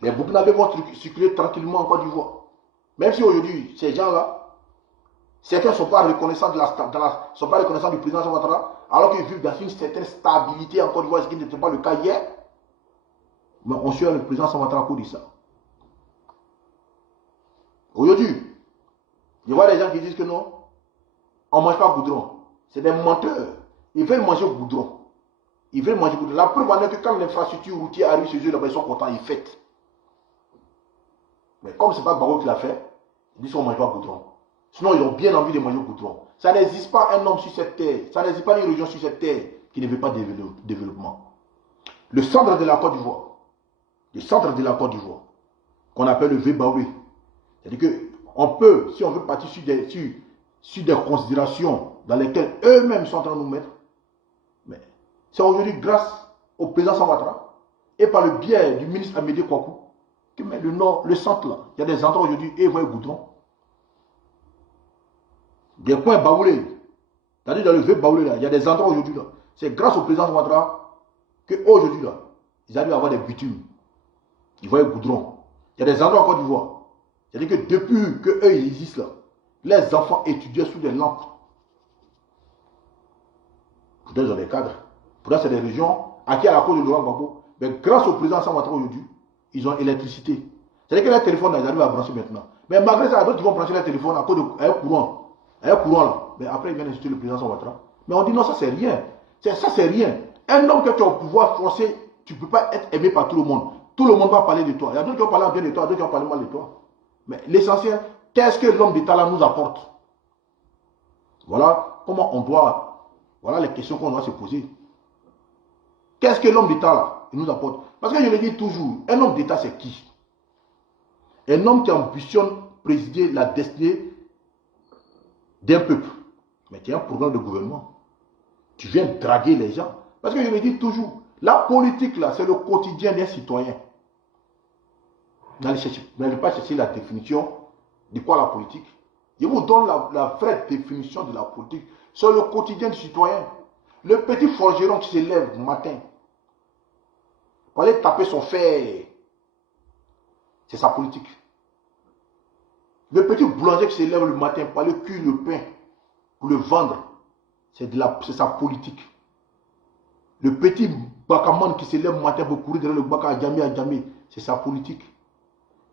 Les Burkinabés vont circuler tranquillement en Côte d'Ivoire. Même si aujourd'hui, ces gens-là, certains ne sont pas reconnaissants sont pas reconnaissants du président Ouattara, alors qu'ils vivent dans une certaine stabilité en Côte d'Ivoire, ce qui n'était pas le cas hier. Mais on suit le président Ouattara pour dire ça. Aujourd'hui, je vois des gens qui disent que non, on ne mange pas goudron. C'est des menteurs. Ils veulent manger goudron. Ils veulent manger goudron. La preuve en est que quand l'infrastructure routière arrive chez eux, ils sont contents, ils fêtent. Mais comme ce n'est pas Gbagbo qui l'a fait, ils disent qu'on ne mange pas goudron. Sinon, ils ont bien envie de manger goudron. Ça n'existe pas un homme sur cette terre, ça n'existe pas une région sur cette terre qui ne veut pas de développement. Le centre de la Côte d'Ivoire, qu'on appelle le Vébaoué, c'est-à-dire qu'on peut, si on veut partir sur des considérations dans lesquelles eux-mêmes sont en train de nous mettre, mais c'est aujourd'hui grâce au président Ouattara et par le biais du ministre Amédée Kouakou que met le nord, le centre là, il y a des endroits aujourd'hui et ils voient le goudron. Des points baoulés, c'est-à-dire dans le vieux baoulé là, il y a des endroits aujourd'hui là. C'est grâce au président Ouattara qu'aujourd'hui là, ils arrivent à avoir des bitumes. Ils voient le goudron. Il y a des endroits en Côte d'Ivoire. C'est-à-dire que depuis qu'eux ils existent là, les enfants étudiaient sous des lampes. Pourtant, ils ont des cadres. Pourtant, c'est des régions à qui à la cause de Laurent Gbagbo. Mais grâce au président Ouattara aujourd'hui, ils ont électricité. C'est-à-dire que les téléphones, ils arrivent à brancher maintenant. Mais malgré ça, il y a d'autres qui vont brancher les téléphones à cause d'un courant. Un courant là. Mais après, ils viennent insulter le président Ouattara. Mais on dit non, ça c'est rien. Ça c'est rien. Un homme que tu as au pouvoir forcé, tu ne peux pas être aimé par tout le monde. Tout le monde va parler de toi. Il y a d'autres qui vont parler bien de toi, d'autres qui vont parler mal de toi. Mais l'essentiel, qu'est-ce que l'homme d'État là nous apporte? Voilà comment on doit Voilà les questions qu'on doit se poser. Qu'est-ce que l'homme d'État là, il nous apporte? Parce que je le dis toujours, un homme d'État c'est qui? Un homme qui ambitionne présider la destinée d'un peuple. Mais tu as un programme de gouvernement. Tu viens draguer les gens. Parce que je le dis toujours, la politique là, c'est le quotidien d'un citoyen. N'allez pas chercher la définition de quoi la politique. Je vous donne la vraie définition de la politique. C'est le quotidien du citoyen. Le petit forgeron qui se lève le matin pour aller taper son fer, c'est sa politique. Le petit boulanger qui se lève le matin pour aller cuire le pain, pour le vendre, c'est sa politique. Le petit bakaman qui se lève le matin pour courir derrière le baka à Djamé, c'est sa politique.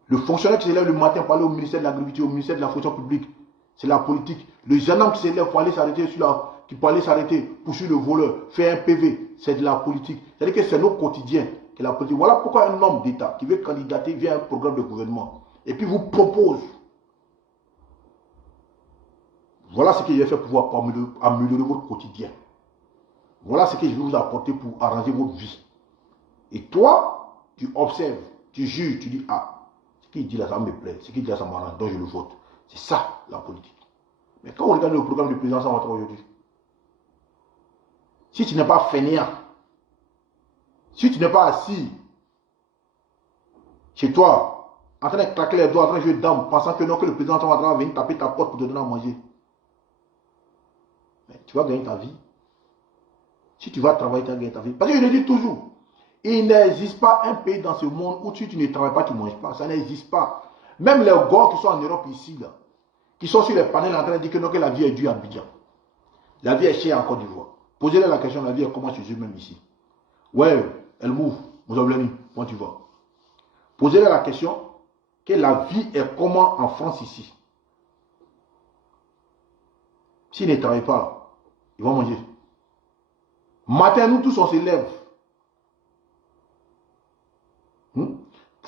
Le fonctionnaire qui se lève le matin pour aller au ministère de l'Agriculture, au ministère de la Fonction publique, c'est la politique. Le gendarme qui se lève pour aller s'arrêter poursuivre le voleur, faire un PV, c'est de la politique. C'est-à-dire que c'est nos quotidiens que la politique. Voilà pourquoi un homme d'État qui veut candidater via un programme de gouvernement et puis vous propose. Voilà ce que je vais faire pour pouvoir améliorer votre quotidien. Voilà ce que je vais vous apporter pour arranger votre vie. Et toi, tu observes, tu juges, tu dis, ah, ce qu'il dit là, ça me plaît, ce qu'il dit là, ça m'arrange, donc je le vote. C'est ça, la politique. Mais quand on regarde le programme du président Ouattara aujourd'hui, si tu n'es pas fainéant, si tu n'es pas assis chez toi, en train de claquer les doigts, en train de jouer dame, pensant que non, que le président Ouattara va venir taper ta porte pour te donner à manger, mais tu vas gagner ta vie. Si tu vas travailler, tu vas gagner ta vie. Parce que je le dis toujours, il n'existe pas un pays dans ce monde où si tu ne travailles pas, tu ne manges pas. Ça n'existe pas. Même les gars qui sont en Europe ici, là, qui sont sur les panels en train de dire que, non, que la vie est dure à Abidjan. La vie est chère en Côte d'Ivoire. Posez-leur la question, la vie est comment chez eux même ici. Ouais, elle move, vous avez comment tu vas. Posez-leur la question, que la vie est comment en France ici. S'ils ne travaillent pas, là, ils vont manger. Matin, nous tous, on se lève.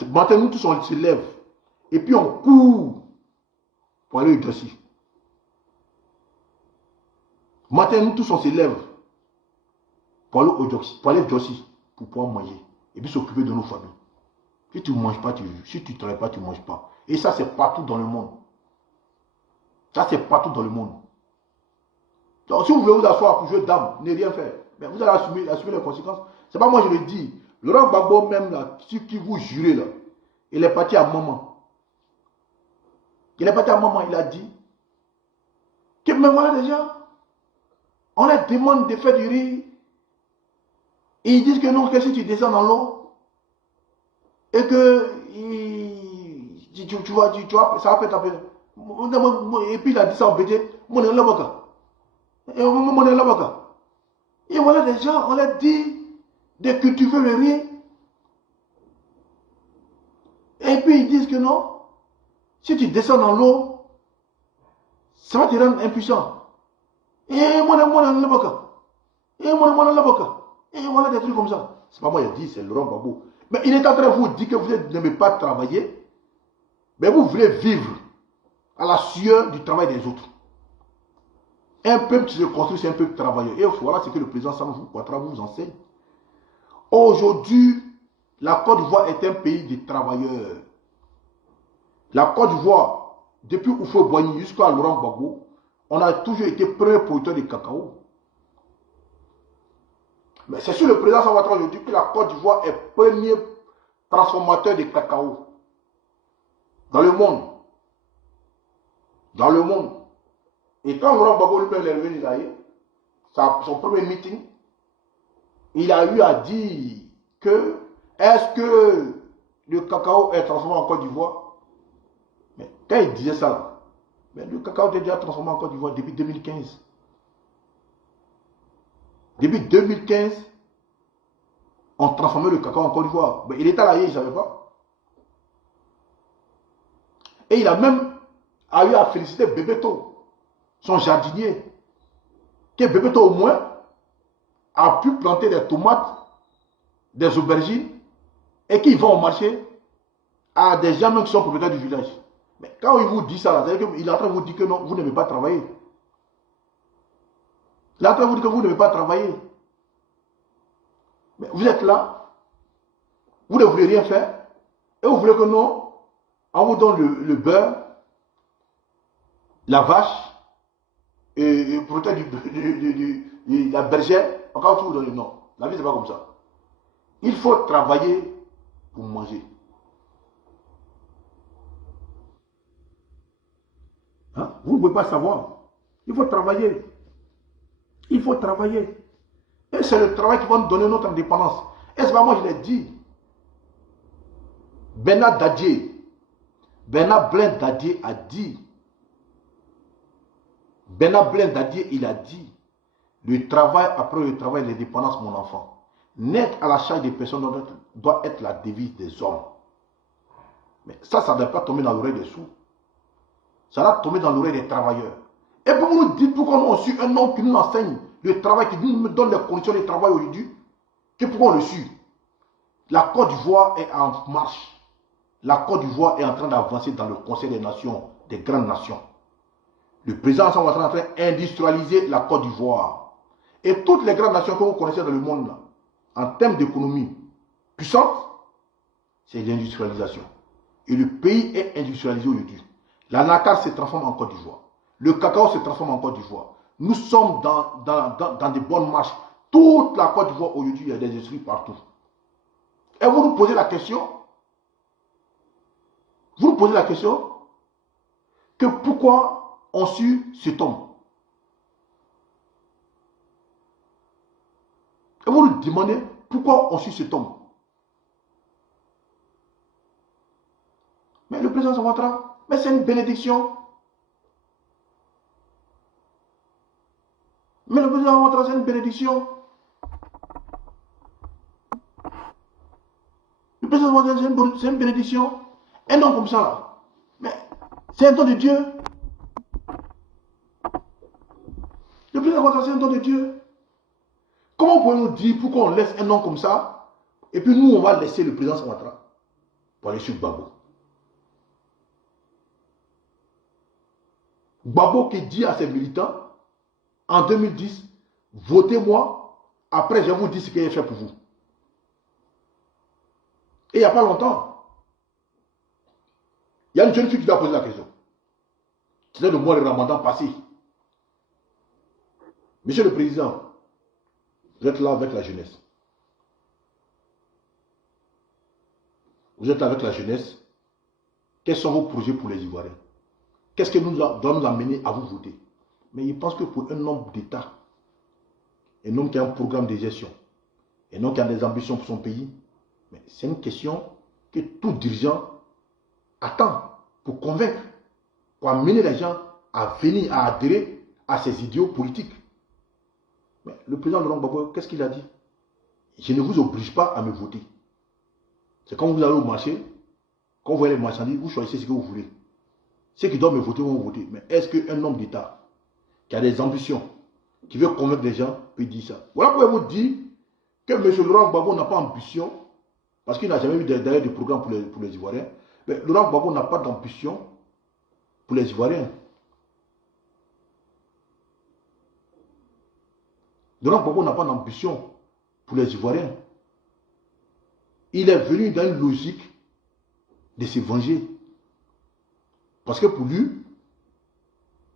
Matin, nous tous, on se lève. Et puis, on court pour aller au Jossi. Matin, nous tous, on se lève pour aller au Jossi, pour pouvoir manger. Et puis, s'occuper de nos familles. Si tu ne manges pas, si tu ne travailles pas, tu ne manges pas. Et ça, c'est partout dans le monde. Ça, c'est partout dans le monde. Donc, si vous voulez vous asseoir pour jouer dame, ne rien faire. Mais vous allez assumer les conséquences. C'est pas moi je le dis. Laurent Gbagbo même là, qui vous jurez là, il est parti à maman. Il est parti à maman, il a dit que même voilà déjà, on leur demande de faire du riz. Et ils disent que non, que si tu descends dans l'eau, et que tu vois, ça va faire taper. Et puis il a dit ça en BD, mon est là-bas. Et mon est là-bas. Et voilà des gens, on leur dit de cultiver le riz. Et puis ils disent que non, si tu descends dans l'eau, ça va te rendre impuissant. Et moi, là-bas. Et moi, là-bas. Et voilà des trucs comme ça. C'est pas moi qui ai dit, c'est Laurent Gbagbo. Mais il est en train de vous dire que vous n'aimez pas travailler, mais vous voulez vivre à la sueur du travail des autres. Un peuple qui se construit, c'est un peuple travailleur. Et voilà ce que le président Samuel Ouattara vous enseigne. Aujourd'hui, la Côte d'Ivoire est un pays de travailleurs. La Côte d'Ivoire, depuis Oufo Boigny jusqu'à Laurent Gbagbo, on a toujours été premier producteur de cacao. Mais c'est sur le président Samuel Ouattara aujourd'hui que la Côte d'Ivoire est premier transformateur de cacao dans le monde. Dans le monde. Et quand Laurent Gbagbo lui-même est revenu là, son premier meeting, il a eu à dire que est-ce que le cacao est transformé en Côte d'Ivoire? Mais quand il disait ça, mais le cacao était déjà transformé en Côte d'Ivoire depuis 2015. Depuis 2015, on transformait le cacao en Côte d'Ivoire. Il était là, il ne savait pas. Et il a même eu à féliciter Bebeto, son jardinier, que Bebeto au moins a pu planter des tomates, des aubergines, et qui vont au marché à des gens même qui sont propriétaires du village. Mais quand il vous dit ça, c'est-à-dire qu'il est en train de vous dire que non, vous n'aimez pas travailler. Là, après, vous dites que vous ne devez pas travailler. Mais vous êtes là, vous ne voulez rien faire, et vous voulez que non, on vous donne le beurre, la vache, et peut-être la bergère, encore vous donne non. La vie, c'est pas comme ça. Il faut travailler pour manger. Hein? Vous ne pouvez pas savoir. Il faut travailler. Il faut travailler. Et c'est le travail qui va nous donner notre indépendance. Est-ce que moi je l'ai dit? Bernard Blain Dadier a dit. Bernard Blain Dadier, il a dit, le travail après le travail, l'indépendance, mon enfant. N'être à la charge des personnes doit être la devise des hommes. Mais ça ne doit pas tomber dans l'oreille des sous. Ça doit tomber dans l'oreille des travailleurs. Et puis vous nous dites pourquoi on a su un homme qui nous enseigne le travail, qui nous donne les conditions de travail aujourd'hui, que pourquoi on le suit. La Côte d'Ivoire est en marche. La Côte d'Ivoire est en train d'avancer dans le Conseil des Nations, des grandes nations. Le président Alassane Ouattara est en train d'industrialiser la Côte d'Ivoire. Et toutes les grandes nations que vous connaissez dans le monde, là, en termes d'économie puissante, c'est l'industrialisation. Et le pays est industrialisé aujourd'hui. La nacre se transforme en Côte d'Ivoire. Le cacao se transforme en Côte d'Ivoire. Nous sommes dans des bonnes marches. Toute la Côte d'Ivoire aujourd'hui, il y a des industries partout. Et vous nous posez la question, que pourquoi on suit cet homme. Et vous nous demandez pourquoi on suit cet homme. Mais le président Ouattara, mais c'est une bénédiction. Mais le président Ouattara, c'est une bénédiction. Le président Ouattara, c'est une bénédiction. Un homme comme ça, là. Mais c'est un don de Dieu. Le président Ouattara, c'est un don de Dieu. Comment pouvez-nous dire pourquoi on laisse un homme comme ça, et puis nous, on va laisser le président Ouattara pour aller sur Gbagbo. Gbagbo qui dit à ses militants, en 2010, votez-moi, après je vous dis ce qu'il a fait pour vous. Et il n'y a pas longtemps, il y a une jeune fille qui lui a posé la question. C'était le mois de Ramadan passé. Monsieur le Président, vous êtes là avec la jeunesse. Vous êtes là avec la jeunesse. Quels sont vos projets pour les Ivoiriens? Qu'est-ce qui doit nous amener à vous voter? Mais il pense que pour un homme d'État, un homme qui a un programme de gestion, un homme qui a des ambitions pour son pays, c'est une question que tout dirigeant attend pour convaincre, pour amener les gens à venir, à adhérer à ses idéaux politiques. Mais le président Laurent Gbagbo, qu'est-ce qu'il a dit? Je ne vous oblige pas à me voter. C'est quand vous allez au marché, quand vous voyez les marchandises, vous choisissez ce que vous voulez. Ceux qui doivent me voter vont voter. Mais est-ce qu'un homme d'État qui a des ambitions, qui veut convaincre les gens, peut dire ça? Voilà pourquoi vous dites que M. Laurent Gbagbo n'a pas ambition, parce qu'il n'a jamais eu d'ailleurs de programme pour les Ivoiriens. Mais Laurent Gbagbo n'a pas d'ambition pour les Ivoiriens. Laurent Gbagbo n'a pas d'ambition pour les Ivoiriens. Il est venu dans une logique de se venger. Parce que pour lui,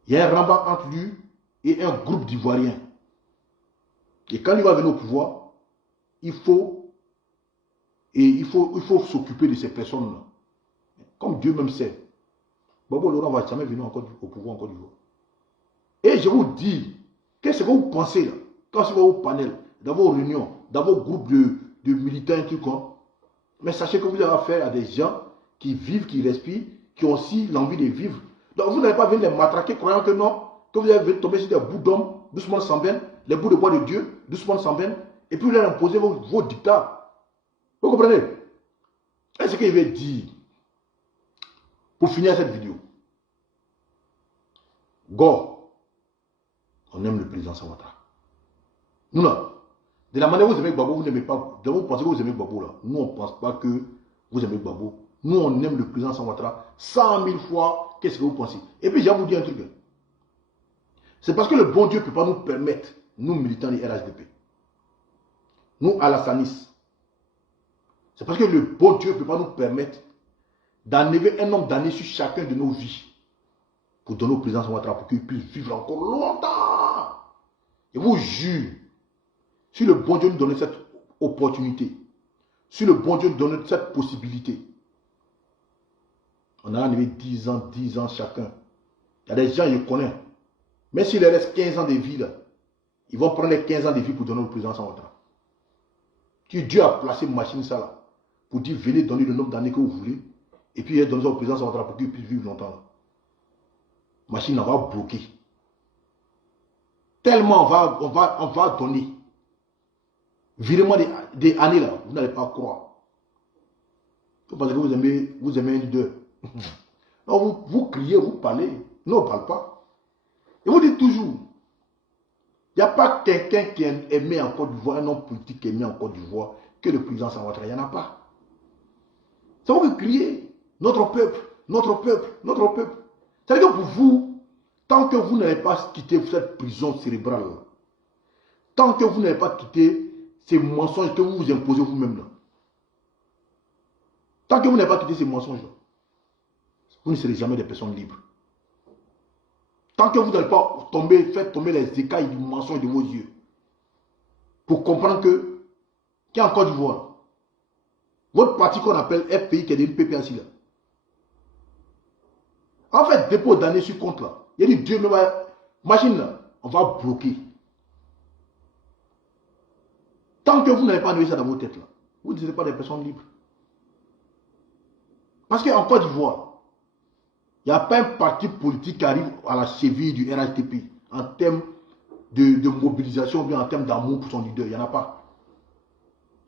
il y a un rabat entre lui et un groupe d'Ivoiriens. Et quand il va venir au pouvoir, il faut s'occuper de ces personnes-là. Comme Dieu même sait. Gbagbo Laurent ne va jamais venir au pouvoir en Côte d'Ivoire. Et je vous dis, qu'est-ce que vous pensez là? Quand vous allez au panel, dans vos réunions, dans vos groupes de militants et tout quoi, mais sachez que vous avez affaire à des gens qui vivent, qui respirent, qui ont aussi l'envie de vivre. Donc vous n'allez pas venir les matraquer croyant que non, que vous allez tomber sur des bouts d'hommes, doucement sans peine, les bouts de bois de Dieu, doucement sans peine, et puis vous allez imposer vos dictats. Vous comprenez? Et ce qu'il veut dire, pour finir cette vidéo, Go, on aime le président Ouattara. Nous là, de la manière où vous aimez Gbagbo, vous n'aimez pas, de vous pensez que vous aimez Gbagbo là, nous on ne pense pas que vous aimez Gbagbo. Nous on aime le président Ouattara 100 000 fois, qu'est-ce que vous pensez? Et puis je vais vous dire un truc. C'est parce que le bon Dieu ne peut pas nous permettre nous militants du RHDP, nous Alassanis, c'est parce que le bon Dieu ne peut pas nous permettre d'enlever un nombre d'années sur chacun de nos vies pour donner au président Ouattara pour qu'il puisse vivre encore longtemps. Je vous jure, si le bon Dieu nous donnait cette opportunité, si le bon Dieu nous donnait cette possibilité, on a enlevé 10 ans chacun. Il y a des gens, je connais, mais s'il leur reste 15 ans de vie, là, ils vont prendre les 15 ans de vie pour donner au président Ouattara. Dieu a placé une machine ça là, pour dire venez donner le nombre d'années que vous voulez, et puis il a donné ça au président Ouattara pour qu'il puisse vivre longtemps. Là. Machine va bloquer. Tellement on va donner. Virement des années là, vous n'allez pas croire. Parce que vous aimez un leader. Non, vous criez, vous parlez. Non, on ne parle pas. Et vous dites toujours, il n'y a pas quelqu'un qui est aimé en Côte d'Ivoire, un homme politique qui est aimé en Côte d'Ivoire, que le président Ouattara. Il n'y en a pas. Ça vous criez, notre peuple, notre peuple, notre peuple. C'est-à-dire que pour vous, tant que vous n'avez pas quitté cette prison cérébrale, tant que vous n'avez pas quitté ces mensonges que vous vous imposez vous-même là, tant que vous n'avez pas quitté ces mensonges là, vous ne serez jamais des personnes libres. Tant que vous n'allez pas faire tomber les écailles du mensonge de vos yeux, pour comprendre que, qu'il y a en Côte d'Ivoire, votre parti qu'on appelle FPI, qui est devenu PPAC là, en fait, dépôt d'année sur compte là, il y a dit Dieu me va, machine là, on va bloquer. Tant que vous n'avez pas enlevé ça dans vos têtes là, vous ne serez pas des personnes libres. Parce qu'en Côte d'Ivoire, il n'y a pas un parti politique qui arrive à la cheville du RHDP en termes de mobilisation ou bien en termes d'amour pour son leader. Il n'y en a pas.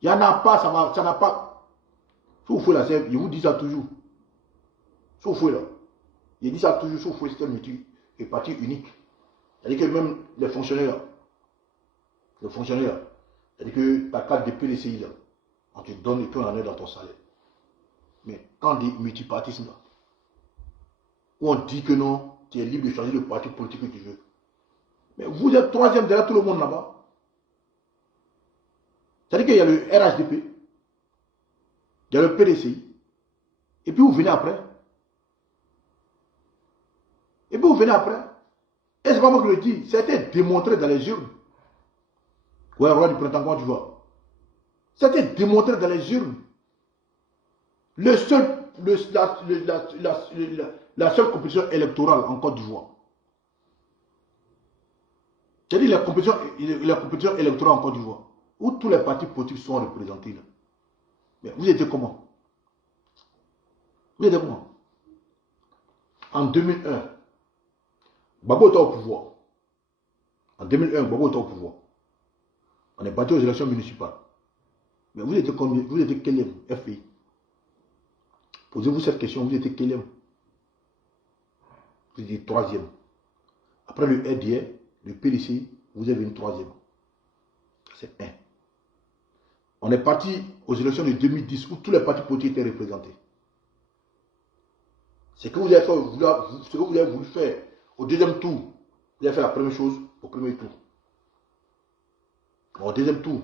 Il n'y en a pas, ça n'a pas. Souffle là, je vous dis ça toujours. Souffle là. Je dis ça toujours, souffle, c'est un parti unique. C'est-à-dire que même les fonctionnaires, c'est-à-dire que ta carte de PLCI là, on te donne et puis on en est dans ton salaire. Mais quand on dit multipartisme là, où on dit que non, tu es libre de choisir le parti politique que tu veux. Mais vous êtes troisième derrière tout le monde là-bas. C'est-à-dire qu'il y a le RHDP, il y a le PDCI, et puis vous venez après. Et puis vous venez après. Et c'est pas moi qui le dis, c'était démontré dans les urnes. Ouais, roi du printemps, comment tu vois? C'était démontré dans les urnes. La seule compétition électorale en Côte d'Ivoire. C'est-à-dire la compétition électorale en Côte d'Ivoire, où tous les partis politiques sont représentés là. Mais vous étiez comment? Vous étiez comment? En 2001, Gbagbo était au pouvoir. En 2001, Gbagbo était au pouvoir. On est parti aux élections municipales. Mais vous étiez combien? Vous étiez quel FPI? Posez-vous cette question, vous étiez quel? Vous étiez troisième. Après le RDR, le PDC, vous avez une troisième. C'est un. On est parti aux élections de 2010 où tous les partis politiques étaient représentés. Ce que vous avez fait, ce que vous avez voulu faire au deuxième tour, vous avez fait la première chose au premier tour. Au deuxième tour,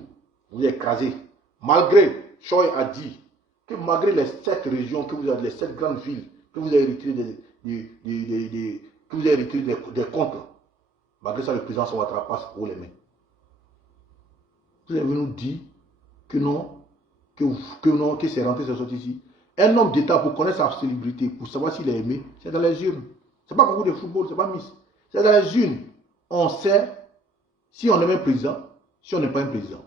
vous avez écrasé. Malgré, Choi a dit que malgré les 7 régions que vous avez, les 7 grandes villes que vous avez retirées des comptes, malgré ça, le président Ouattara passe haut les mains. Vous avez nous dit que non, que c'est rentré, c'est sorti ici. Un homme d'État, pour connaître sa célébrité, pour savoir s'il est aimé, c'est dans les urnes. Ce n'est pas concours de football, c'est pas Miss. C'est dans les urnes. On sait si on aime un président, si on n'est pas un président.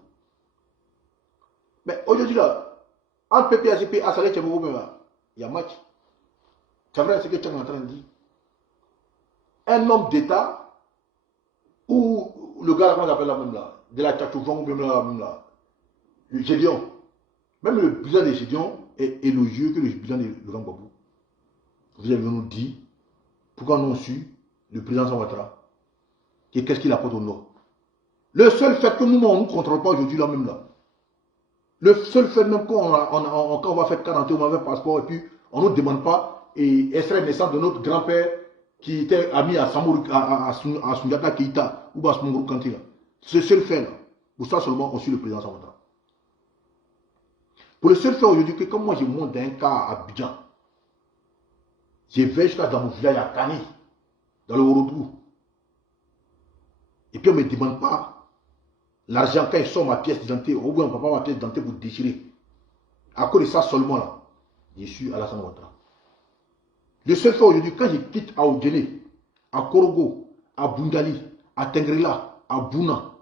Mais aujourd'hui, là, entre PPACP et Assalé Tchèbourou, il y a match. C'est vrai ce que tu es en train de dire. Un homme d'État, ou le gars, comment on appelle là même là, de la Tchatouvon, ou même là, le Gédéon. Même le bilan de Gédéon est élogieux que le bilan de Laurent Gbagbo. Vous avez nous dit, pourquoi on a su le président Ouattara, qu'est-ce qu'il apporte au Nord. Le seul fait que nous, on ne contrôle pas aujourd'hui là même là. Le seul fait même quand on va faire 40 ans, on va faire passeport, et puis on ne nous demande pas, et extrait naissance de notre grand-père qui était ami à Sundiata Keita, ou à Smongou Kanti là. Ce seul fait là, pour ça seulement on suit le président Ouattara. Pour le seul fait aujourd'hui que comme moi je monte d'un cas à Abidjan, je vais jusqu'à dans mon village à Kani, dans le Ouroudou. Et puis on ne me demande pas l'argent quand il sort ma pièce d'identité, ou bien on ne prend pas ma pièce d'identité pour déchirer. À cause de ça seulement là, je suis Alassane Ouattara. Le seul fait aujourd'hui, quand je quitte à Odjene, à Korogo, à Bungali, à Tengrela, à Bouna,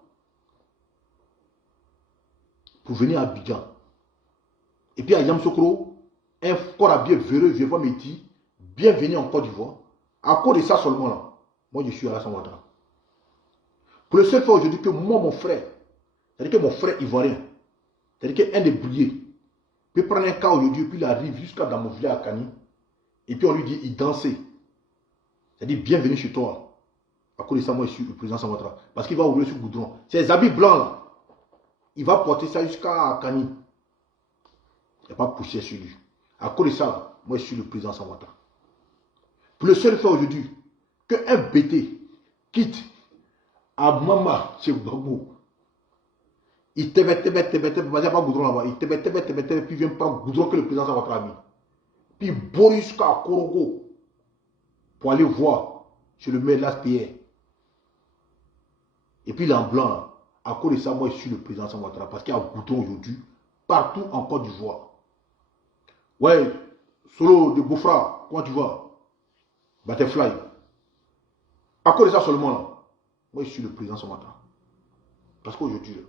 pour venir à Abidjan, et puis à Yamsokro, un corps à bien véreux, je vais me dire, bienvenue en Côte d'Ivoire. À cause de ça seulement là, moi je suis Alassane Ouattara. Pour le seul fait aujourd'hui que moi, mon frère, c'est-à-dire que mon frère ivoirien, c'est-à-dire qu'un des brouillés, peut prendre un cas aujourd'hui, puis il arrive jusqu'à dans mon village à Kani, et puis on lui dit, il dansait. C'est-à-dire, bienvenue chez toi. À cause de ça, moi je suis le président Ouattara. Parce qu'il va rouler sur le goudron. Ces habits blancs là, il va porter ça jusqu'à Kani. Il n'y a pas poussé sur lui. À cause de ça, moi je suis le président Ouattara. Pour le seul fait aujourd'hui, qu'un BT quitte à Mama, chez Gbagbo, il te met, parce qu'il n'y a pas de goudron là-bas, il te met, puis il vient prendre le goudron que le président Ouattara a mis. Puis il boit jusqu'à Korogo pour aller voir chez le maire de l'ASPR. Et puis il est en blanc là. À cause de ça, moi je suis le président Ouattara parce qu'il y a un goudron aujourd'hui partout en Côte d'Ivoire. Ouais, Solo de Bofra, comment tu vas? Butterfly. À cause de ça seulement là, moi je suis le président Ouattara. Parce qu'aujourd'hui,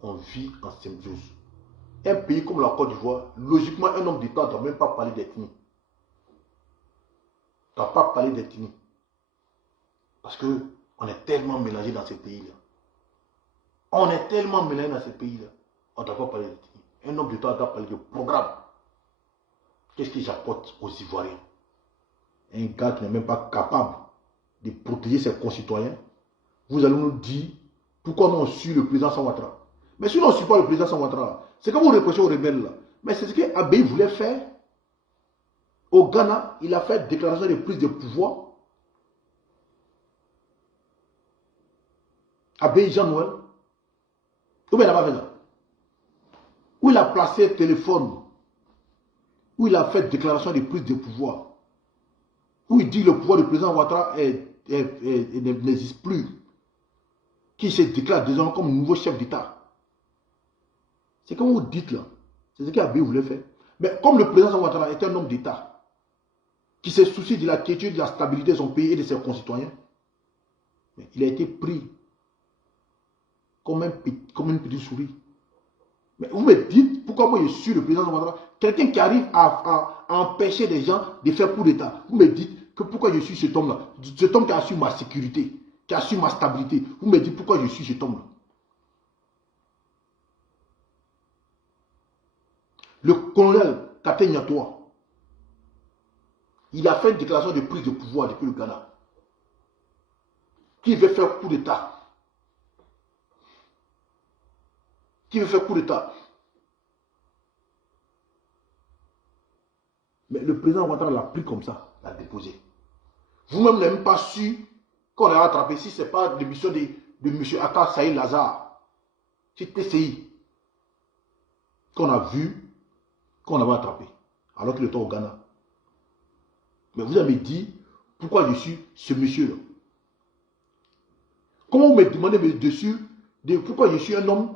on vit en symbiose. Un pays comme la Côte d'Ivoire, logiquement, un homme d'État ne doit même pas parler d'ethnie. Ne doit pas parler d'ethnie. Parce qu'on est tellement mélangé dans ces pays-là. On est tellement mélangé dans ces pays-là. On ne doit pas parler d'ethnie. Un homme d'État doit parler de programme. Qu'est-ce que j'apporte aux Ivoiriens? Un gars qui n'est même pas capable de protéger ses concitoyens. Vous allez nous dire pourquoi nous on suit le président Ouattara. Mais si on ne suit pas le président Ouattara, c'est comme vous reprochez aux rebelles là. Mais c'est ce que Abbé voulait faire. Au Ghana, il a fait déclaration de prise de pouvoir. Abbé Jean-Noël. Où il n'a pas fait ça? Où il a placé un téléphone. Où il a fait déclaration de prise de pouvoir. Où il dit que le pouvoir du président Ouattara n'existe plus. Qui se déclare désormais comme nouveau chef d'État. C'est comme vous dites là. C'est ce qu'Abbé voulait faire. Mais comme le président Ouattara est un homme d'État qui se soucie de la quiétude, de la stabilité de son pays et de ses concitoyens, mais il a été pris comme une petite souris. Mais vous me dites pourquoi moi je suis le président Ouattara, quelqu'un qui arrive à empêcher des gens de faire coup d'État. Vous me dites que pourquoi je suis cet homme-là, cet homme qui assure ma sécurité, qui assure ma stabilité. Vous me dites pourquoi je suis cet homme-là. Le colonel Kate Nyatoa, il a fait une déclaration de prise de pouvoir depuis le Ghana. Qui veut faire coup d'État? Qui veut faire coup d'État? Mais le président Ouattara l'a pris comme ça, l'a déposé. Vous-même n'avez même pas su qu'on a attrapé. Si ce n'est pas l'émission de M. Atta Saïd Lazare, c'est TCI, qu'on a vu, qu'on avait attrapé, alors qu'il était au Ghana. Mais vous avez dit pourquoi je suis ce monsieur-là. Comment vous me demandez dessus pourquoi je suis un homme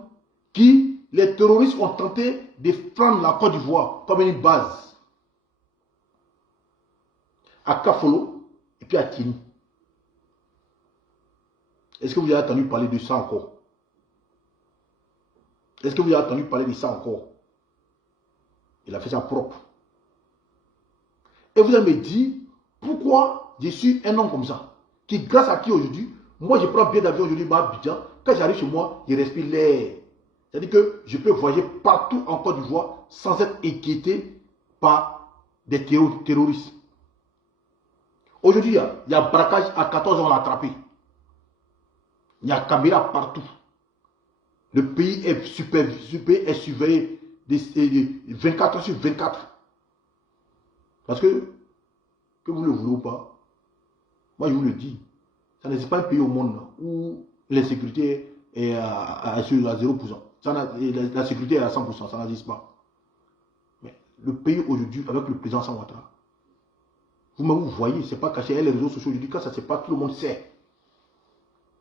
qui, les terroristes ont tenté de prendre la Côte d'Ivoire comme une base. À Kafolo et puis à Kini. Est-ce que vous avez entendu parler de ça encore? Est-ce que vous avez entendu parler de ça encore? Il a fait ça propre. Et vous allez me dire pourquoi je suis un homme comme ça, qui grâce à qui aujourd'hui, moi je prends bien d'avion aujourd'hui à Abidjan, quand j'arrive chez moi, je respire l'air. C'est-à-dire que je peux voyager partout en Côte d'Ivoire sans être inquiété par des terroristes. Aujourd'hui, il y a braquage à 14 ans, on l'a attrapé. Il y a caméra partout. Le pays est surveillé 24 heures sur 24. Parce que vous le voulez ou pas, moi je vous le dis, ça n'existe pas un pays au monde où l'insécurité est à 0%. La sécurité est à 100%, ça n'existe pas. Mais le pays aujourd'hui, avec le président Alassane Ouattara, vous-même vous voyez, c'est pas caché. Les réseaux sociaux aujourd'hui, quand ça c'est pas, tout le monde sait.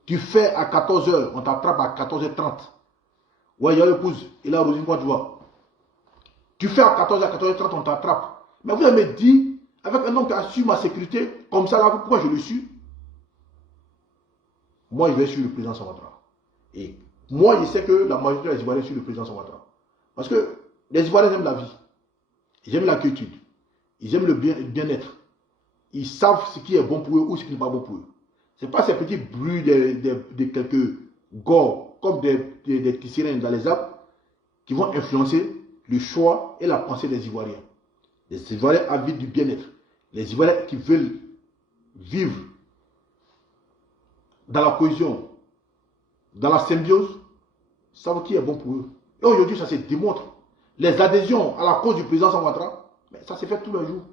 Tu fais à 14h, on t'attrape à 14h30. Ouais, il y a l'épouse, il a Rosine, quoi tu vois. Tu fais à 14h, à 14h30, on t'attrape. Mais vous avez dit, avec un homme qui a su ma sécurité, comme ça, là, pourquoi je le suis? Moi, je vais sur le président Ouattara. Et moi, je sais que la majorité des Ivoiriens sur le président Ouattara. Parce que les Ivoiriens aiment la vie. Ils aiment la quiétude. Ils aiment le bien-être. Ils savent ce qui est bon pour eux ou ce qui n'est pas bon pour eux. Ce n'est pas ces petits bruits de quelques gors, comme des sirènes dans les Alpes, qui vont influencer le choix et la pensée des Ivoiriens. Les Ivoiriens avides du bien-être. Les Ivoiriens qui veulent vivre dans la cohésion, dans la symbiose, savent qui est bon pour eux. Et aujourd'hui, ça se démontre. Les adhésions à la cause du président Ouattara, ça se fait tous les jours.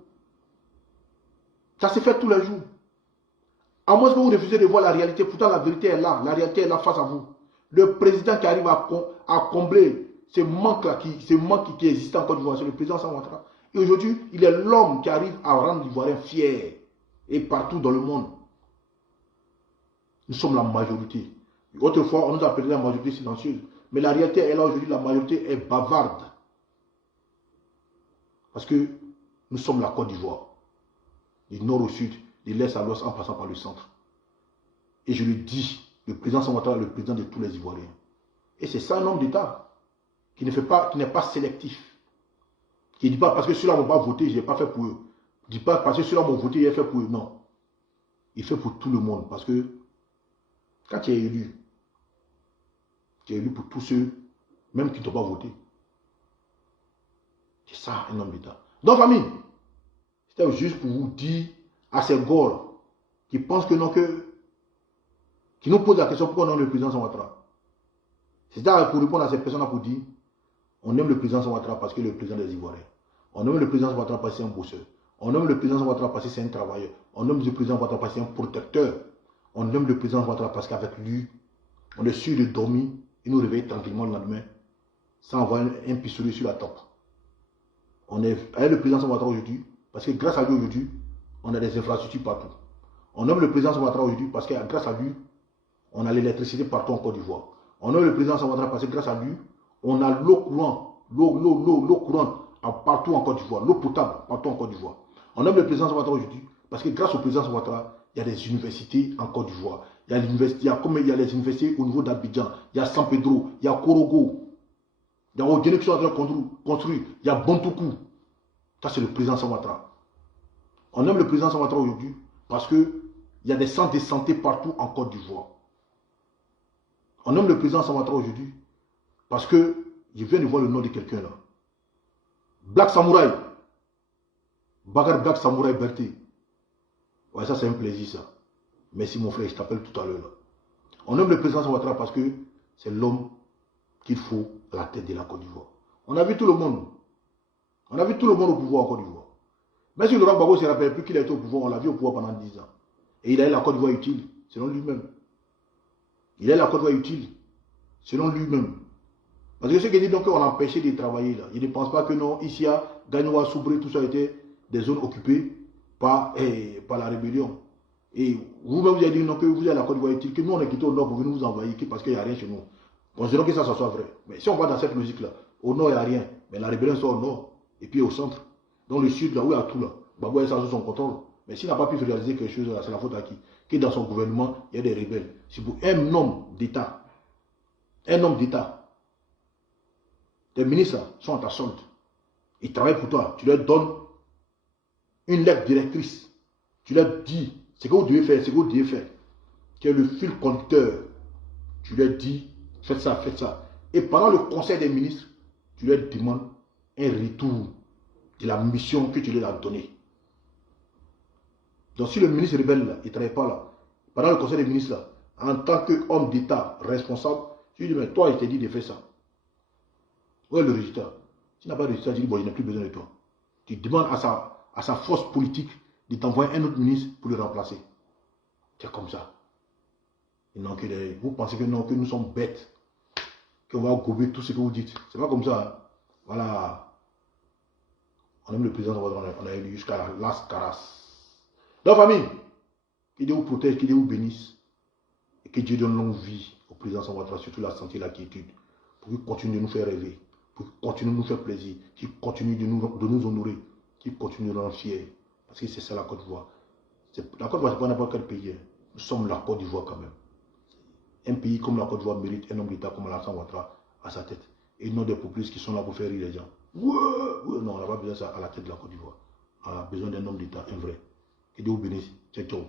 Ça se fait tous les jours. À moins que vous refusez de voir la réalité, pourtant la vérité est là. La réalité est là face à vous. Le président qui arrive à combler ce manque-là, qui existe en Côte d'Ivoire, c'est le président Ouattara. Et aujourd'hui, il est l'homme qui arrive à rendre l'Ivoirien fier. Et partout dans le monde. Nous sommes la majorité. Autrefois, on nous appelait la majorité silencieuse. Mais la réalité est là aujourd'hui, la majorité est bavarde. Parce que nous sommes la Côte d'Ivoire. Du nord au sud, de l'est à l'ouest, en passant par le centre. Et je le dis, le président Ouattara est le président de tous les Ivoiriens. Et c'est ça un homme d'État qui n'est pas sélectif. Qui ne dit pas parce que ceux-là ne vont pas voter, je n'ai pas fait pour eux. Il ne dit pas parce que ceux-là m'ont voté, j'ai fait pour eux. Non. Il fait pour tout le monde. Parce que quand tu es élu pour tous ceux, même qui ne t'ont pas voté. C'est ça un homme d'État. Donc, famille, c'était juste pour vous dire à ces gars qui pensent que non, qui nous posent la question pourquoi on aime le président Ouattara. C'est ça pour répondre à ces personnes-là pour dire on aime le président Ouattara parce que le président des Ivoiriens. On aime le président Ouattara parce que c'est un bosseur. On aime le président Ouattara parce que c'est un travailleur. On aime le président Ouattara parce que c'est un protecteur. On aime le président Ouattara parce qu'avec lui, on est sûr de dormir et nous réveiller tranquillement le lendemain sans avoir un pistolet sur la tempe. On est avec le président Ouattara aujourd'hui parce que grâce à lui aujourd'hui, on a des infrastructures partout. On aime le président Ouattara aujourd'hui parce que grâce à lui, on a l'électricité partout en Côte d'Ivoire. On aime le président Ouattara parce que grâce à lui, on a l'eau courante, l'eau courante partout en Côte d'Ivoire, l'eau potable partout en Côte d'Ivoire. On aime le président Ouattara aujourd'hui parce que grâce au président Ouattara, il y a des universités en Côte d'Ivoire. Il y a les universités au niveau d'Abidjan, il y a San Pedro, il y a Korogo, il y a Ogene qui sont en train de construire, il y a Bontoukou. Ça, c'est le président Ouattara. On aime le président Ouattara aujourd'hui parce qu'il y a des centres de santé partout en Côte d'Ivoire. On aime le président Ouattara aujourd'hui parce que je viens de voir le nom de quelqu'un là. Black Samouraï. Bagar Black Samouraï Berté. Ouais, ça c'est un plaisir ça. Merci mon frère, je t'appelle tout à l'heure là. On aime le président Ouattara parce que c'est l'homme qu'il faut à la tête de la Côte d'Ivoire. On a vu tout le monde. On a vu tout le monde au pouvoir en Côte d'Ivoire. Même si Laurent Gbagbo ne se rappelle plus qu'il a été au pouvoir, on l'a vu au pouvoir pendant 10 ans. Et il a eu la Côte d'Ivoire utile, selon lui-même. Il a eu la Côte d'Ivoire utile, selon lui-même. Parce que ceux qui disent donc qu'on a empêché de travailler là, ils ne pensent pas que non, ici à Gagnoua, Soubré, tout ça était des zones occupées par la rébellion. Et vous-même vous avez dit non, que vous avez la Côte d'Ivoire utile, que nous on est quitté au nord pour venir vous envahir parce qu'il n'y a rien chez nous. Considérons que ça soit vrai. Mais si on va dans cette logique-là, au nord il n'y a rien, mais la rébellion soit au nord, et puis au centre. Dans le sud, là où il y a tout là, Gbagbo est sous son contrôle. Mais s'il n'a pas pu réaliser quelque chose, c'est la faute à qui? Que dans son gouvernement, il y a des rebelles. C'est pour un homme d'État. Un homme d'État. Tes ministres là, sont à ta solde. Ils travaillent pour toi. Tu leur donnes une lettre directrice. Tu leur dis ce que vous devez faire, ce que vous devez faire. Tu es le fil conducteur. Tu leur dis, faites ça, faites ça. Et pendant le conseil des ministres, tu leur demandes un retour de la mission que tu leur as donnée. Donc si le ministre rebelle là, il ne travaille pas là, pendant le conseil des ministres là, en tant qu'homme d'État responsable, tu lui dis, mais toi, il t'a dit de faire ça. Où est le résultat? S'il n'a pas de résultat, tu dis, bon, je n'ai plus besoin de toi. Tu demandes à sa force politique de t'envoyer un autre ministre pour le remplacer. C'est comme ça. Et non, vous pensez que non, que nous sommes bêtes, qu'on va gober tout ce que vous dites. C'est pas comme ça. Hein. Voilà. On aime le président, on a élu jusqu'à Las Caras. Donc, famille, que Dieu vous protège, que Dieu vous bénisse. Et que Dieu donne longue vie au président Ouattara, surtout la santé et la quiétude. Pour qu'il continue de nous faire rêver. Pour qu'il continue de nous faire plaisir. Qu'il continue de nous honorer. Qu'il continue de nous rendre fiers. Parce que c'est ça la Côte d'Ivoire. La Côte d'Ivoire, c'est pas n'importe quel pays. Hein. Nous sommes la Côte d'Ivoire quand même. Un pays comme la Côte d'Ivoire mérite un homme d'État comme Alassane Ouattara à sa tête. Et non des populistes qui sont là pour faire rire les gens. Ouais, ouais, non, on n'a pas besoin de ça à la tête de la Côte d'Ivoire. On a besoin d'un homme d'État, un vrai. Que Dieu vous bénisse. Ciao, ciao.